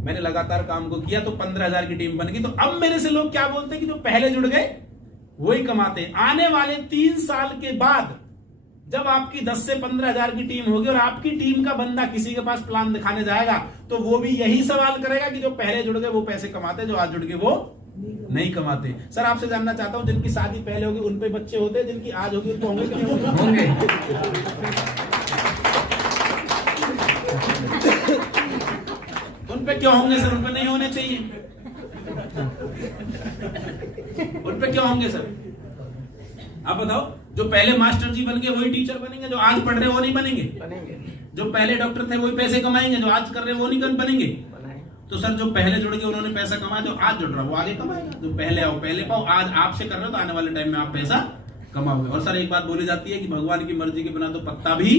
मैंने लगातार काम को किया तो 15,000 की टीम बन गई। तो अब मेरे से लोग क्या बोलते हैं कि जो पहले जुड़ गए वही कमाते हैं। आने वाले 3 साल के बाद जब आपकी 10 से 15,000 की टीम होगी और आपकी टीम का बंदा किसी के पास प्लान दिखाने जाएगा, तो वो भी यही सवाल करेगा कि जो पहले जुड़ गए वो पैसे कमाते, जो आज जुड़ गए वो नहीं कमाते। सर आपसे जानना चाहता हूं, जिनकी शादी पहले होगी उन पे बच्चे होते हैं, जिनकी आज होगी उनको होंगे कि नहीं होंगे? उन पे क्यों होंगे सर? उन पे नहीं होने चाहिए। उन पे क्यों होंगे सर? आप बताओ। जो पहले मास्टर जी बन गए वही टीचर बनेंगे, जो आज पढ़ रहे वो नहीं बनेंगे। जो पहले डॉक्टर थे वही पैसे कमाएंगे, जो आज कर रहे वो नहीं बनेंगे। तो सर जो पहले जुड़ गए उन्होंने पैसा कमाया, जो आज जुड़ रहा वो आगे कमाएगा। जो पहले आओ पहले पाओ, आज आपसे कर रहे हो तो आने वाले टाइम में आप पैसा कमाओगे। और सर एक बात बोली जाती है कि भगवान की मर्जी के बिना तो पत्ता भी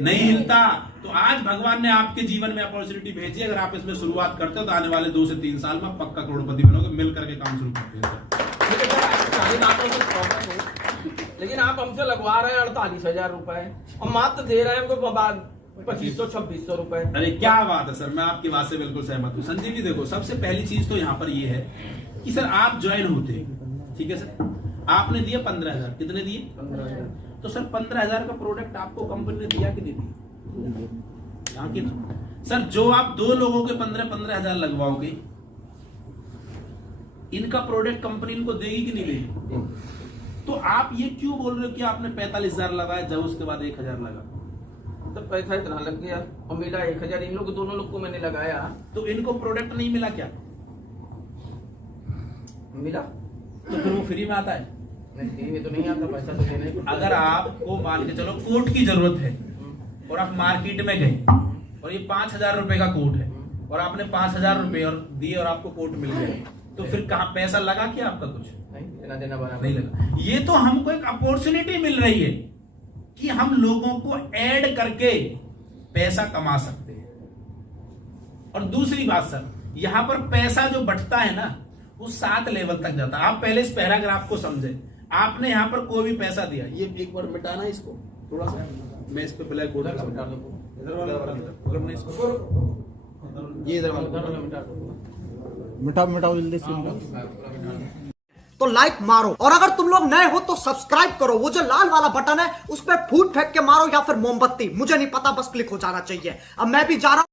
नहीं हिलता। तो आज भगवान ने आपके जीवन में अपॉर्चुनिटी भेजी, अगर आप इसमें शुरुआत करते हो तो आने वाले 2 से 3 साल में पक्का करोड़पति बनोगे। मिल करके काम शुरू करते हैं। लेकिन आप हमसे लगवा रहे हैं 48,000 रुपए और मात्र दे रहे हैं हमको 2500-2600 रुपए। अरे क्या बात है सर, मैं आपकी बात से बिल्कुल सहमत हूँ। संजीव जी देखो, सबसे पहली चीज तो यहाँ पर ये है कि सर आप ज्वाइन होते, ठीक है सर, आपने दिए 15,000। कितने दिए? 15,000। तो सर 15,000 का प्रोडक्ट आपको कंपनी ने दिया कि नहीं दिया? यहाँ की सर जो आप 2 लोगों के 15,000 लगवाओगे, इनका प्रोडक्ट कंपनी इनको देगी कि नहीं देगी? तो आप ये क्यों बोल रहे हो कि आपने 45,000 लगाया जब उसके बाद 1,000 लगा? तो पैसा इतना लग गया और मिला 1,000। इन लोग दोनों लोग को मैंने लगाया, तो इनको प्रोडक्ट नहीं मिला क्या? मिला। तो फिर वो फ्री में आता है? नहीं, फ्री में तो नहीं आता, पैसा तो देना ही। अगर आपको मान के चलो कोट की जरूरत है और आप मार्केट में गए और ये 5,000 रुपए का कोट है और आपने 5,000 रुपए और दिए और आपको कोट मिल गया, तो फिर कहाँ पैसा लगा क्या आपका कुछ? नहीं, लेना देना बराबर नहीं लगा। ये तो हमको एक अपॉर्चुनिटी मिल रही है कि हम लोगों को ऐड करके पैसा कमा सकते हैं। और दूसरी बात सर, यहां पर पैसा जो बंटता है ना, वो 7 लेवल तक जाता है। आप पहले इस पैराग्राफ को समझे। आपने यहां पर कोई भी पैसा दिया, ये एक बार मिटाना इसको थोड़ा सा, मैं इस पे ब्लैक बोर्ड मिटा दो। पकड़ना इसको, ये इधर मिटाओ जल्दी से। तो लाइक मारो, और अगर तुम लोग नए हो तो सब्सक्राइब करो। वो जो लाल वाला बटन है उस पर फूट फेंक के मारो या फिर मोमबत्ती, मुझे नहीं पता, बस क्लिक हो जाना चाहिए। अब मैं भी जा रहा हूं।